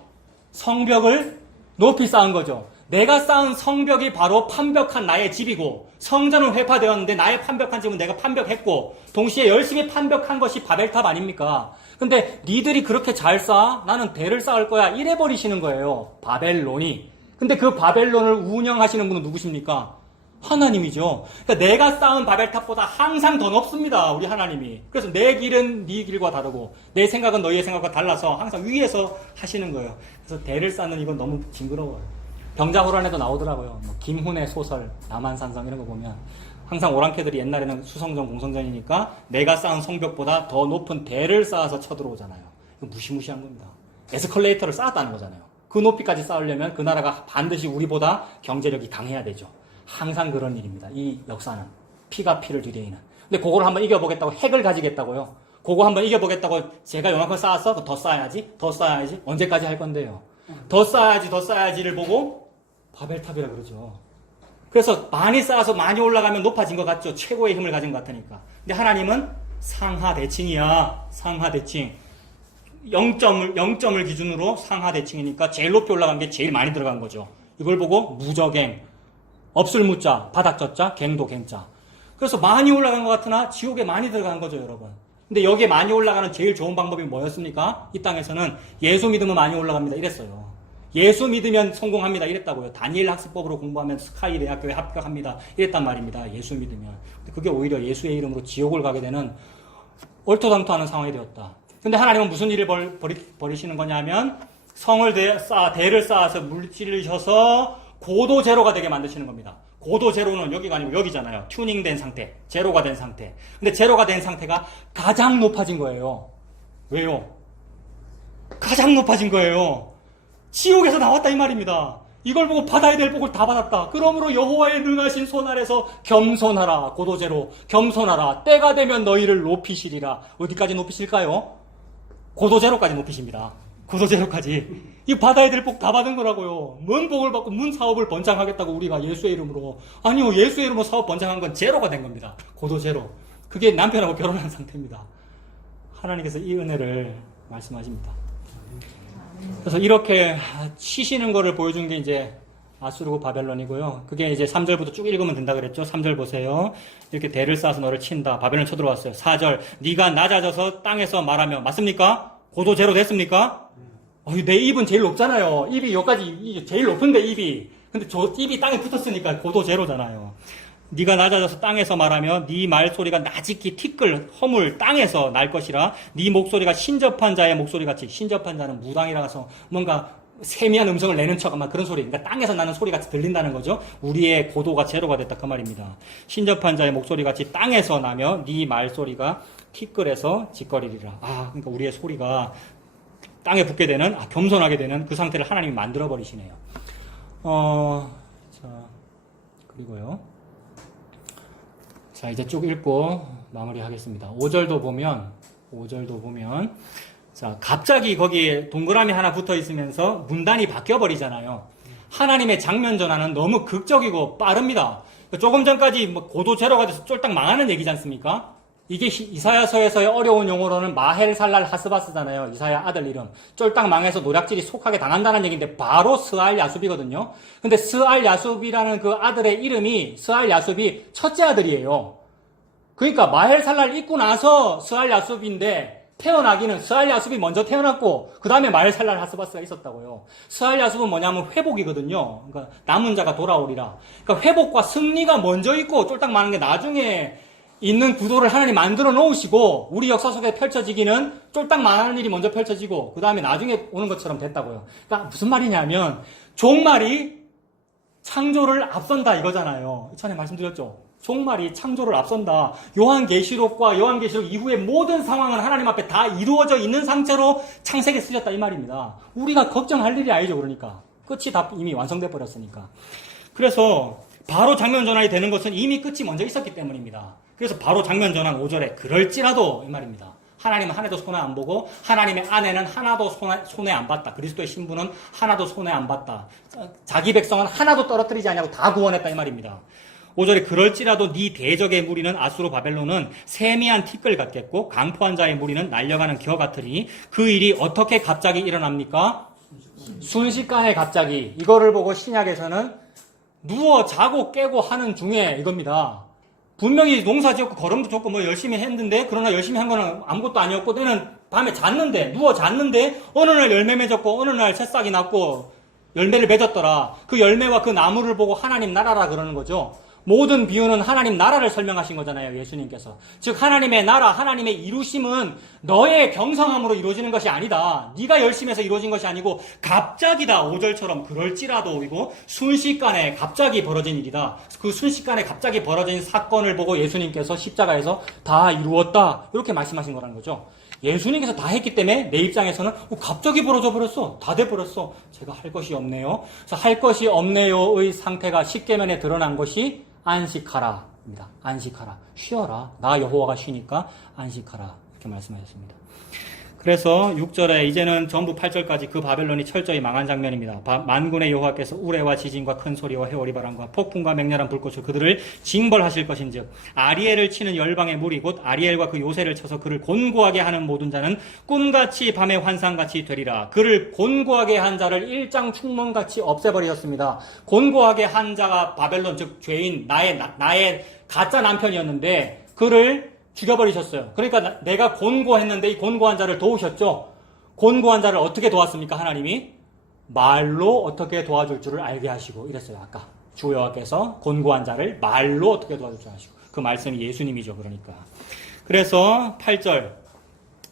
성벽을 높이 쌓은 거죠. 내가 쌓은 성벽이 바로 판벽한 나의 집이고 성전은 회파되었는데 나의 판벽한 집은 내가 판벽했고 동시에 열심히 판벽한 것이 바벨탑 아닙니까? 근데 니들이 그렇게 잘 쌓아? 나는 대를 쌓을 거야. 이래 버리시는 거예요. 바벨론이. 근데 그 바벨론을 운영하시는 분은 누구십니까? 하나님이죠. 그러니까 내가 쌓은 바벨탑보다 항상 더 높습니다. 우리 하나님이. 그래서 내 길은 네 길과 다르고 내 생각은 너희의 생각과 달라서 항상 위에서 하시는 거예요. 그래서 대를 쌓는 이건 너무 징그러워요. 병자호란에도 나오더라고요. 뭐 김훈의 소설, 남한산성 이런 거 보면 항상 오랑캐들이 옛날에는 수성전, 공성전이니까 내가 쌓은 성벽보다 더 높은 대를 쌓아서 쳐들어오잖아요. 이거 무시무시한 겁니다. 에스컬레이터를 쌓았다는 거잖아요. 그 높이까지 쌓으려면 그 나라가 반드시 우리보다 경제력이 강해야 되죠. 항상 그런 일입니다. 이 역사는. 피가 피를 들이는. 근데 그걸 한번 이겨보겠다고 핵을 가지겠다고요. 그거 한번 이겨보겠다고 제가 요만큼 쌓았어? 더 쌓아야지? 더 쌓아야지? 언제까지 할 건데요? 더 쌓아야지, 더 쌓아야지를 보고 바벨탑이라 그러죠. 그래서 많이 쌓아서 많이 올라가면 높아진 것 같죠. 최고의 힘을 가진 것 같으니까. 근데 하나님은 상하대칭이야. 상하대칭. 0점을 기준으로 상하대칭이니까 제일 높이 올라간 게 제일 많이 들어간 거죠. 이걸 보고 무저갱, 없을 무자, 바닥저자, 갱도 갱자. 그래서 많이 올라간 것 같으나 지옥에 많이 들어간 거죠, 여러분. 근데 여기에 많이 올라가는 제일 좋은 방법이 뭐였습니까? 이 땅에서는 예수 믿으면 많이 올라갑니다. 이랬어요. 예수 믿으면 성공합니다. 이랬다고요. 다니엘 학습법으로 공부하면 스카이 대학교에 합격합니다. 이랬단 말입니다. 예수 믿으면. 근데 그게 오히려 예수의 이름으로 지옥을 가게 되는 얼토당토하는 상황이 되었다. 근데 하나님은 무슨 일을 벌이시는 거냐면 대를 쌓아서 물질르셔서 고도 제로가 되게 만드시는 겁니다. 고도 제로는 여기가 아니고 여기잖아요. 튜닝된 상태, 제로가 된 상태. 근데 제로가 된 상태가 가장 높아진 거예요. 왜요? 가장 높아진 거예요. 지옥에서 나왔다 이 말입니다. 이걸 보고 받아야 될 복을 다 받았다. 그러므로 여호와의 능하신 손 아래서 겸손하라. 고도 제로. 겸손하라. 때가 되면 너희를 높이시리라. 어디까지 높이실까요? 고도 제로까지 높이십니다. 고도 제로까지. 이 받아야 될 복 다 받은 거라고요. 뭔 복을 받고 뭔 사업을 번창하겠다고 우리가 예수의 이름으로. 아니요, 예수의 이름으로 사업 번창한 건 제로가 된 겁니다. 고도 제로. 그게 남편하고 결혼한 상태입니다. 하나님께서 이 은혜를 말씀하십니다. 그래서 이렇게 치시는 거를 보여준 게 이제 아수르고 바벨론이고요. 그게 이제 3절부터 쭉 읽으면 된다 그랬죠. 3절 보세요. 이렇게 대를 쌓아서 너를 친다. 바벨론 쳐들어왔어요. 4절. 네가 낮아져서 땅에서 말하며. 맞습니까? 고도 제로 됐습니까? 내 입은 제일 높잖아요. 입이 여기까지 제일 높은데 입이. 근데 저 입이 땅에 붙었으니까 고도 제로잖아요. 네가 낮아져서 땅에서 말하며 네 말소리가 나직히 티끌 허물 땅에서 날 것이라. 네 목소리가 신접한 자의 목소리같이. 신접한 자는 무당이라서 뭔가 세미한 음성을 내는 척 아마 그런 소리. 그러니까 땅에서 나는 소리같이 들린다는 거죠. 우리의 고도가 제로가 됐다 그 말입니다. 신접한 자의 목소리같이 땅에서 나며 네 말소리가 티끌에서 짓거리리라. 그러니까 우리의 소리가 땅에 붙게 되는, 겸손하게 되는 그 상태를 하나님이 만들어버리시네요. 자, 그리고요. 자, 이제 쭉 읽고 마무리하겠습니다. 5절도 보면, 자, 갑자기 거기에 동그라미 하나 붙어 있으면서 문단이 바뀌어버리잖아요. 하나님의 장면 전환은 너무 극적이고 빠릅니다. 조금 전까지 고도 제로가 돼서 쫄딱 망하는 얘기지 않습니까? 이게 이사야서에서의 어려운 용어로는 마헬살랄 하스바스잖아요. 이사야 아들 이름. 쫄딱 망해서 노략질이 속하게 당한다는 얘기인데 바로 스알 야숲이거든요. 근데 스알 야숲이라는 그 아들의 이름이 스알 야숲이 첫째 아들이에요. 그러니까 마헬살랄 있고 나서 스알 야숲인데 태어나기는 스알 야숲이 먼저 태어났고 그 다음에 마헬살랄 하스바스가 있었다고요. 스알 야숲은 뭐냐면 회복이거든요. 그러니까 남은 자가 돌아오리라. 그러니까 회복과 승리가 먼저 있고 쫄딱 망하는 게 나중에 있는 구도를 하나님 만들어 놓으시고 우리 역사 속에 펼쳐지기는 쫄딱 망하는 일이 먼저 펼쳐지고 그 다음에 나중에 오는 것처럼 됐다고요. 그러니까 무슨 말이냐면 종말이 창조를 앞선다 이거잖아요. 전에 말씀드렸죠. 종말이 창조를 앞선다. 요한계시록과 요한계시록 이후의 모든 상황은 하나님 앞에 다 이루어져 있는 상태로 창세기에 쓰셨다 이 말입니다. 우리가 걱정할 일이 아니죠. 그러니까 끝이 다 이미 완성돼 버렸으니까. 그래서 바로 장면 전환이 되는 것은 이미 끝이 먼저 있었기 때문입니다. 그래서 바로 장면 전환 5절에 그럴지라도 이 말입니다. 하나님은 한 해도 손해 안 보고 하나님의 아내는 하나도 손해 안 봤다. 그리스도의 신부는 하나도 손해 안 봤다. 자기 백성은 하나도 떨어뜨리지 않냐고 다 구원했다 이 말입니다. 5절에 그럴지라도 네 대적의 무리는 아수르 바벨론은 세미한 티끌 같겠고 강포한 자의 무리는 날려가는 겨 같으니 그 일이 어떻게 갑자기 일어납니까? 순식간에 갑자기. 이거를 보고 신약에서는 누워 자고 깨고 하는 중에 이겁니다. 분명히 농사 지었고 걸음도 줬고 뭐 열심히 했는데 그러나 열심히 한 거는 아무것도 아니었고 때는 밤에 잤는데 누워 잤는데 어느 날 열매 맺었고 어느 날 새싹이 났고 열매를 맺었더라. 그 열매와 그 나무를 보고 하나님 나라라 그러는 거죠. 모든 비유는 하나님 나라를 설명하신 거잖아요. 예수님께서. 즉 하나님의 나라, 하나님의 이루심은 너의 경성함으로 이루어지는 것이 아니다. 네가 열심히 해서 이루어진 것이 아니고 갑자기다. 5절처럼 그럴지라도 이고 순식간에 갑자기 벌어진 일이다. 그 순식간에 갑자기 벌어진 사건을 보고 예수님께서 십자가에서 다 이루었다. 이렇게 말씀하신 거라는 거죠. 예수님께서 다 했기 때문에 내 입장에서는 갑자기 벌어져 버렸어. 다 돼버렸어. 제가 할 것이 없네요. 그래서 할 것이 없네요의 상태가 십계명에 드러난 것이 안식하라 입니다. 안식하라. 쉬어라. 나 여호와가 쉬니까 안식하라. 이렇게 말씀하셨습니다. 그래서 6절에 이제는 전부 8절까지 그 바벨론이 철저히 망한 장면입니다. 만군의 여호와께서 우레와 지진과 큰 소리와 해오리 바람과 폭풍과 맹렬한 불꽃으로 그들을 징벌하실 것인즉 아리엘을 치는 열방의 무리 곧 아리엘과 그 요새를 쳐서 그를 곤고하게 하는 모든 자는 꿈같이 밤의 환상같이 되리라. 그를 곤고하게 한 자를 일장 충mon같이 없애버리셨습니다. 곤고하게 한 자가 바벨론 즉 죄인 나의 가짜 남편이었는데 그를 죽여버리셨어요. 그러니까 내가 곤고했는데 이 곤고한 자를 도우셨죠. 곤고한 자를 어떻게 도왔습니까? 하나님이 말로 어떻게 도와줄 줄을 알게 하시고 이랬어요. 아까 주 여호와께서 곤고한 자를 말로 어떻게 도와줄 줄 아시고 그 말씀이 예수님이죠. 그러니까 그래서 8절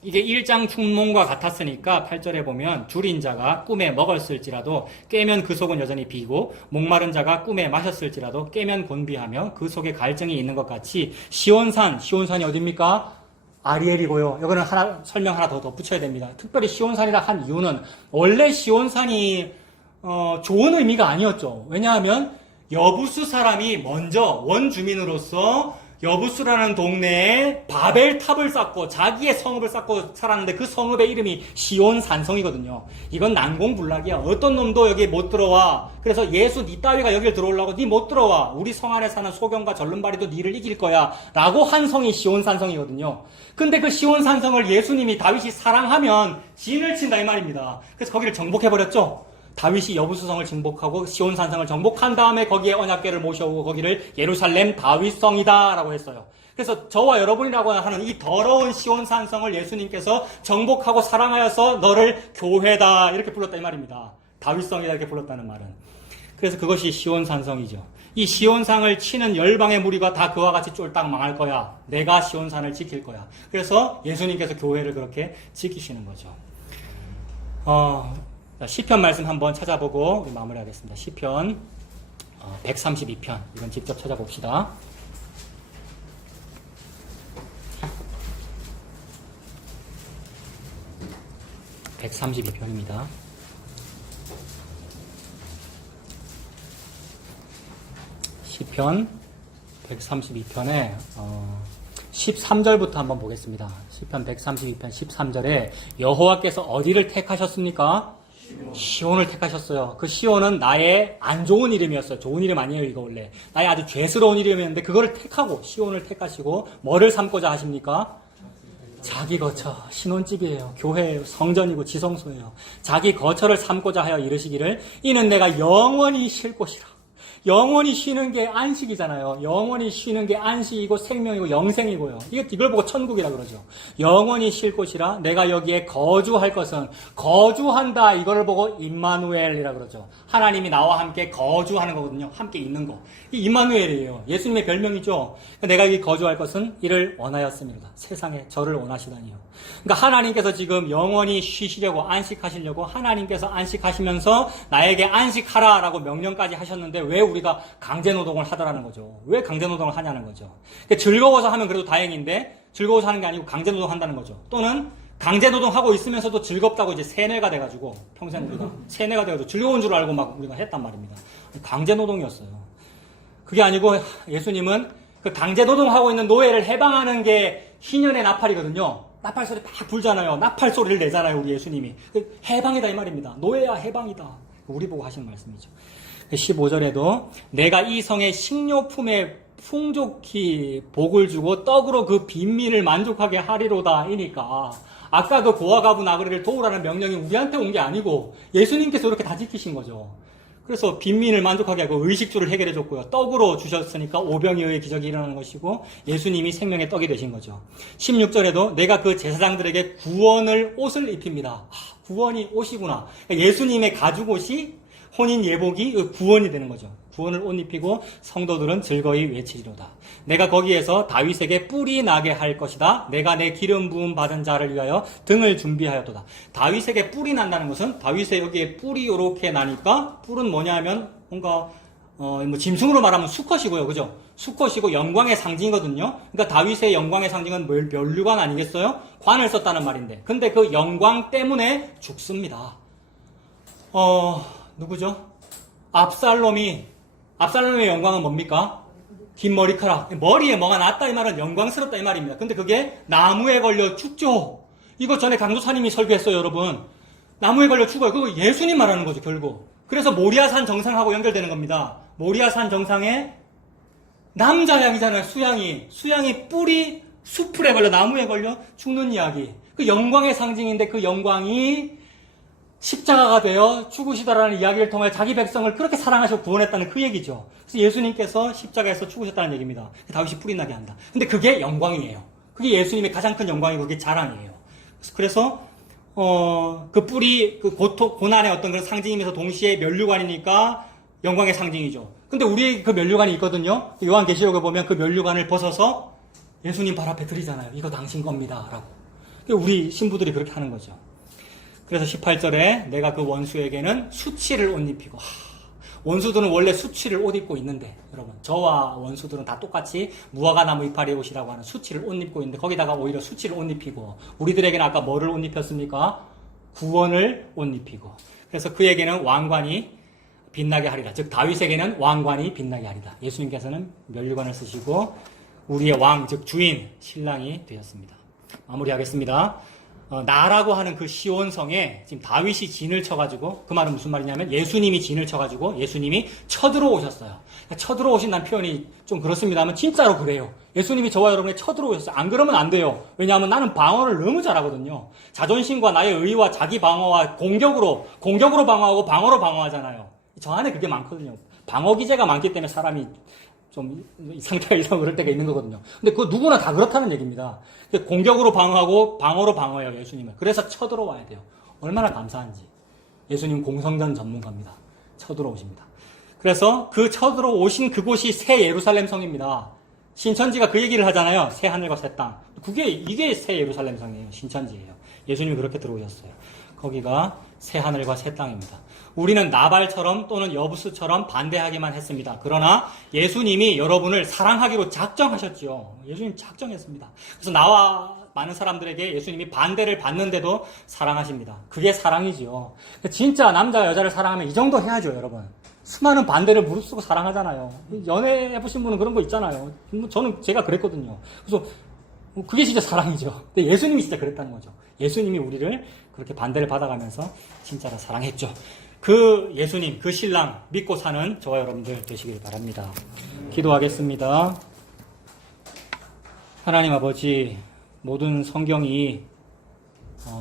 이게 일장 충몽과 같았으니까 8절에 보면 줄인 자가 꿈에 먹었을지라도 깨면 그 속은 여전히 비고 목마른 자가 꿈에 마셨을지라도 깨면 곤비하며 그 속에 갈증이 있는 것 같이 시온산이 어딥니까? 아리엘이고요. 이거는 설명 하나 더 덧붙여야 됩니다. 특별히 시온산이라 한 이유는 원래 시온산이 좋은 의미가 아니었죠. 왜냐하면 여부수 사람이 먼저 원주민으로서 여부수라는 동네에 바벨탑을 쌓고 자기의 성읍을 쌓고 살았는데 그 성읍의 이름이 시온산성이거든요. 이건 난공불락이야. 어떤 놈도 여기 못 들어와. 그래서 예수 니 따위가 여길 들어오려고 니 못 들어와. 우리 성 안에 사는 소경과 절름발이도 니를 이길 거야. 라고 한 성이 시온산성이거든요. 근데 그 시온산성을 예수님이 다윗이 사랑하면 진을 친다 이 말입니다. 그래서 거기를 정복해버렸죠. 다윗이 여부수성을 정복하고 시온산성을 정복한 다음에 거기에 언약궤를 모셔오고 거기를 예루살렘 다윗성이다 라고 했어요. 그래서 저와 여러분이라고 하는 이 더러운 시온산성을 예수님께서 정복하고 사랑하여서 너를 교회다 이렇게 불렀다 이 말입니다. 다윗성이다 이렇게 불렀다는 말은. 그래서 그것이 시온산성이죠. 이 시온산을 치는 열방의 무리가 다 그와 같이 쫄딱 망할 거야. 내가 시온산을 지킬 거야. 그래서 예수님께서 교회를 그렇게 지키시는 거죠. 시편 말씀 한번 찾아보고 우리 마무리하겠습니다. 시편 132편 이건 직접 찾아봅시다. (132편입니다) 시편 132편에 13절부터 한번 보겠습니다. 시편 132편 13절에 여호와께서 어디를 택하셨습니까? 시온을 택하셨어요. 그 시온은 나의 안 좋은 이름이었어요. 좋은 이름 아니에요, 이거 원래. 나의 아주 죄스러운 이름이었는데 그거를 택하고 시온을 택하시고 뭐를 삼고자 하십니까? 자기 거처, 신혼집이에요. 교회예요. 성전이고 지성소예요. 자기 거처를 삼고자 하여 이르시기를 이는 내가 영원히 쉴 곳이라. 영원히 쉬는 게 안식이잖아요. 영원히 쉬는 게 안식이고 생명이고 영생이고요. 이걸 보고 천국이라 그러죠. 영원히 쉴 곳이라 내가 여기에 거주할 것은 거주한다. 이걸 보고 임마누엘이라 그러죠. 하나님이 나와 함께 거주하는 거거든요. 함께 있는 거. 이 임마누엘이에요. 예수님의 별명이죠. 내가 여기 거주할 것은 이를 원하였습니다. 세상에 저를 원하시다니요. 그러니까 하나님께서 지금 영원히 쉬시려고 안식하시려고 하나님께서 안식하시면서 나에게 안식하라라고 명령까지 하셨는데 왜 우리가 강제노동을 하더라는 거죠. 왜 강제노동을 하냐는 거죠. 그러니까 즐거워서 하면 그래도 다행인데 즐거워서 하는 게 아니고 강제노동 한다는 거죠. 또는 강제노동하고 있으면서도 즐겁다고 이제 세뇌가 돼가지고 평생 우리가 세뇌가 돼가지고 즐거운 줄 알고 막 우리가 했단 말입니다. 강제노동이었어요. 그게 아니고 예수님은 그 강제노동하고 있는 노예를 해방하는 게 희년의 나팔이거든요. 나팔 소리 막 불잖아요. 나팔 소리를 내잖아요. 우리 예수님이. 해방이다 이 말입니다. 노예야 해방이다. 우리 보고 하시는 말씀이죠. 15절에도 내가 이 성의 식료품에 풍족히 복을 주고 떡으로 그 빈민을 만족하게 하리로다 이니까 아까 그 고아가부 나그네를 도우라는 명령이 우리한테 온 게 아니고 예수님께서 이렇게 다 지키신 거죠. 그래서 빈민을 만족하게 하고 의식주를 해결해 줬고요. 떡으로 주셨으니까 오병이어의 기적이 일어나는 것이고 예수님이 생명의 떡이 되신 거죠. 16절에도 내가 그 제사장들에게 구원을 옷을 입힙니다. 구원이 옷이구나. 그러니까 예수님의 가죽옷이 혼인 예복이 구원이 되는 거죠. 구원을 옷 입히고 성도들은 즐거이 외치리로다. 내가 거기에서 다윗에게 뿔이 나게 할 것이다. 내가 내 기름 부음 받은 자를 위하여 등을 준비하였도다. 다윗에게 뿔이 난다는 것은 다윗의 여기에 뿔이 이렇게 나니까 뿔은 뭐냐 하면 뭔가 뭐 짐승으로 말하면 수컷이고요. 그죠? 수컷이고 영광의 상징이거든요. 그러니까 다윗의 영광의 상징은 면류관 아니겠어요? 관을 썼다는 말인데. 근데 그 영광 때문에 죽습니다. 누구죠? 압살롬의 영광은 뭡니까? 긴 머리카락. 머리에 뭐가 났다 이 말은 영광스럽다 이 말입니다. 근데 그게 나무에 걸려 죽죠. 이거 전에 강도사님이 설교했어요, 여러분. 나무에 걸려 죽어요. 그거 예수님 말하는 거죠, 결국. 그래서 모리아산 정상하고 연결되는 겁니다. 모리아산 정상에 남자 양이잖아요, 수양이. 수양이 뿔이 수풀에 걸려, 나무에 걸려 죽는 이야기. 그 영광의 상징인데 그 영광이 십자가가 되어 죽으시다라는 이야기를 통해 자기 백성을 그렇게 사랑하시고 구원했다는 그 얘기죠. 그래서 예수님께서 십자가에서 죽으셨다는 얘기입니다. 다윗이 뿔이 나게 한다. 근데 그게 영광이에요. 그게 예수님의 가장 큰 영광이고 그게 자랑이에요. 그래서 그 뿔이 그 고난의 어떤 그런 상징이면서 동시에 면류관이니까 영광의 상징이죠. 근데 우리 그 면류관이 있거든요. 요한계시록에 보면 그 면류관을 벗어서 예수님 발 앞에 드리잖아요. 이거 당신 겁니다. 라고. 우리 신부들이 그렇게 하는 거죠. 그래서 18절에 내가 그 원수에게는 수치를 옷 입히고, 원수들은 원래 수치를 옷 입고 있는데, 여러분, 저와 원수들은 다 똑같이 무화과나무 이파리 옷이라고 하는 수치를 옷 입고 있는데, 거기다가 오히려 수치를 옷 입히고, 우리들에게는 아까 뭐를 옷 입혔습니까? 구원을 옷 입히고. 그래서 그에게는 왕관이 빛나게 하리라. 즉, 다윗에게는 왕관이 빛나게 하리라. 예수님께서는 면류관을 쓰시고, 우리의 왕, 즉 주인, 신랑이 되었습니다. 마무리하겠습니다. 나라고 하는 그 시온성에 지금 다윗이 진을 쳐가지고, 그 말은 무슨 말이냐면 예수님이 진을 쳐가지고 예수님이 쳐들어오셨어요. 쳐들어오신다는 표현이 좀 그렇습니다만 진짜로 그래요. 예수님이 저와 여러분의 쳐들어오셨어요. 안 그러면 안 돼요. 왜냐하면 나는 방어를 너무 잘하거든요. 자존심과 나의 의와 자기 방어와 공격으로 방어하고 방어로 방어하잖아요. 저 안에 그게 많거든요. 방어 기제가 많기 때문에 사람이 좀 상태가 이상 그럴 때가 있는 거거든요. 근데 그거 누구나 다 그렇다는 얘기입니다. 공격으로 방어하고 방어로 방어해요, 예수님은. 그래서 쳐들어와야 돼요. 얼마나 감사한지. 예수님 공성전 전문가입니다. 쳐들어오십니다. 그래서 그 쳐들어오신 그곳이 새 예루살렘 성입니다. 신천지가 그 얘기를 하잖아요. 새 하늘과 새 땅. 이게 새 예루살렘 성이에요. 신천지예요. 예수님이 그렇게 들어오셨어요. 거기가 새 하늘과 새 땅입니다. 우리는 나발처럼 또는 여부스처럼 반대하기만 했습니다. 그러나 예수님이 여러분을 사랑하기로 작정하셨죠. 예수님 작정했습니다. 그래서 나와 많은 사람들에게 예수님이 반대를 받는데도 사랑하십니다. 그게 사랑이죠. 진짜 남자가 여자를 사랑하면 이 정도 해야죠, 여러분. 수많은 반대를 무릅쓰고 사랑하잖아요. 연애해보신 분은 그런 거 있잖아요. 제가 그랬거든요. 그래서 그게 진짜 사랑이죠. 근데 예수님이 진짜 그랬다는 거죠. 예수님이 우리를 그렇게 반대를 받아가면서 진짜로 사랑했죠. 그 예수님, 그 신랑 믿고 사는 저와 여러분들 되시길 바랍니다. 기도하겠습니다. 하나님 아버지, 모든 성경이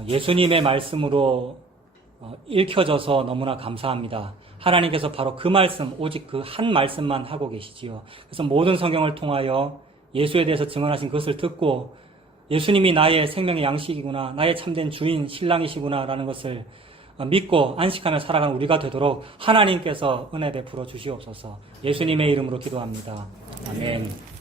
예수님의 말씀으로 읽혀져서 너무나 감사합니다. 하나님께서 바로 그 말씀, 오직 그 한 말씀만 하고 계시지요. 그래서 모든 성경을 통하여 예수에 대해서 증언하신 것을 듣고 예수님이 나의 생명의 양식이구나, 나의 참된 주인, 신랑이시구나 라는 것을 믿고 안식하며 살아가는 우리가 되도록 하나님께서 은혜 베풀어 주시옵소서. 예수님의 이름으로 기도합니다. 아멘.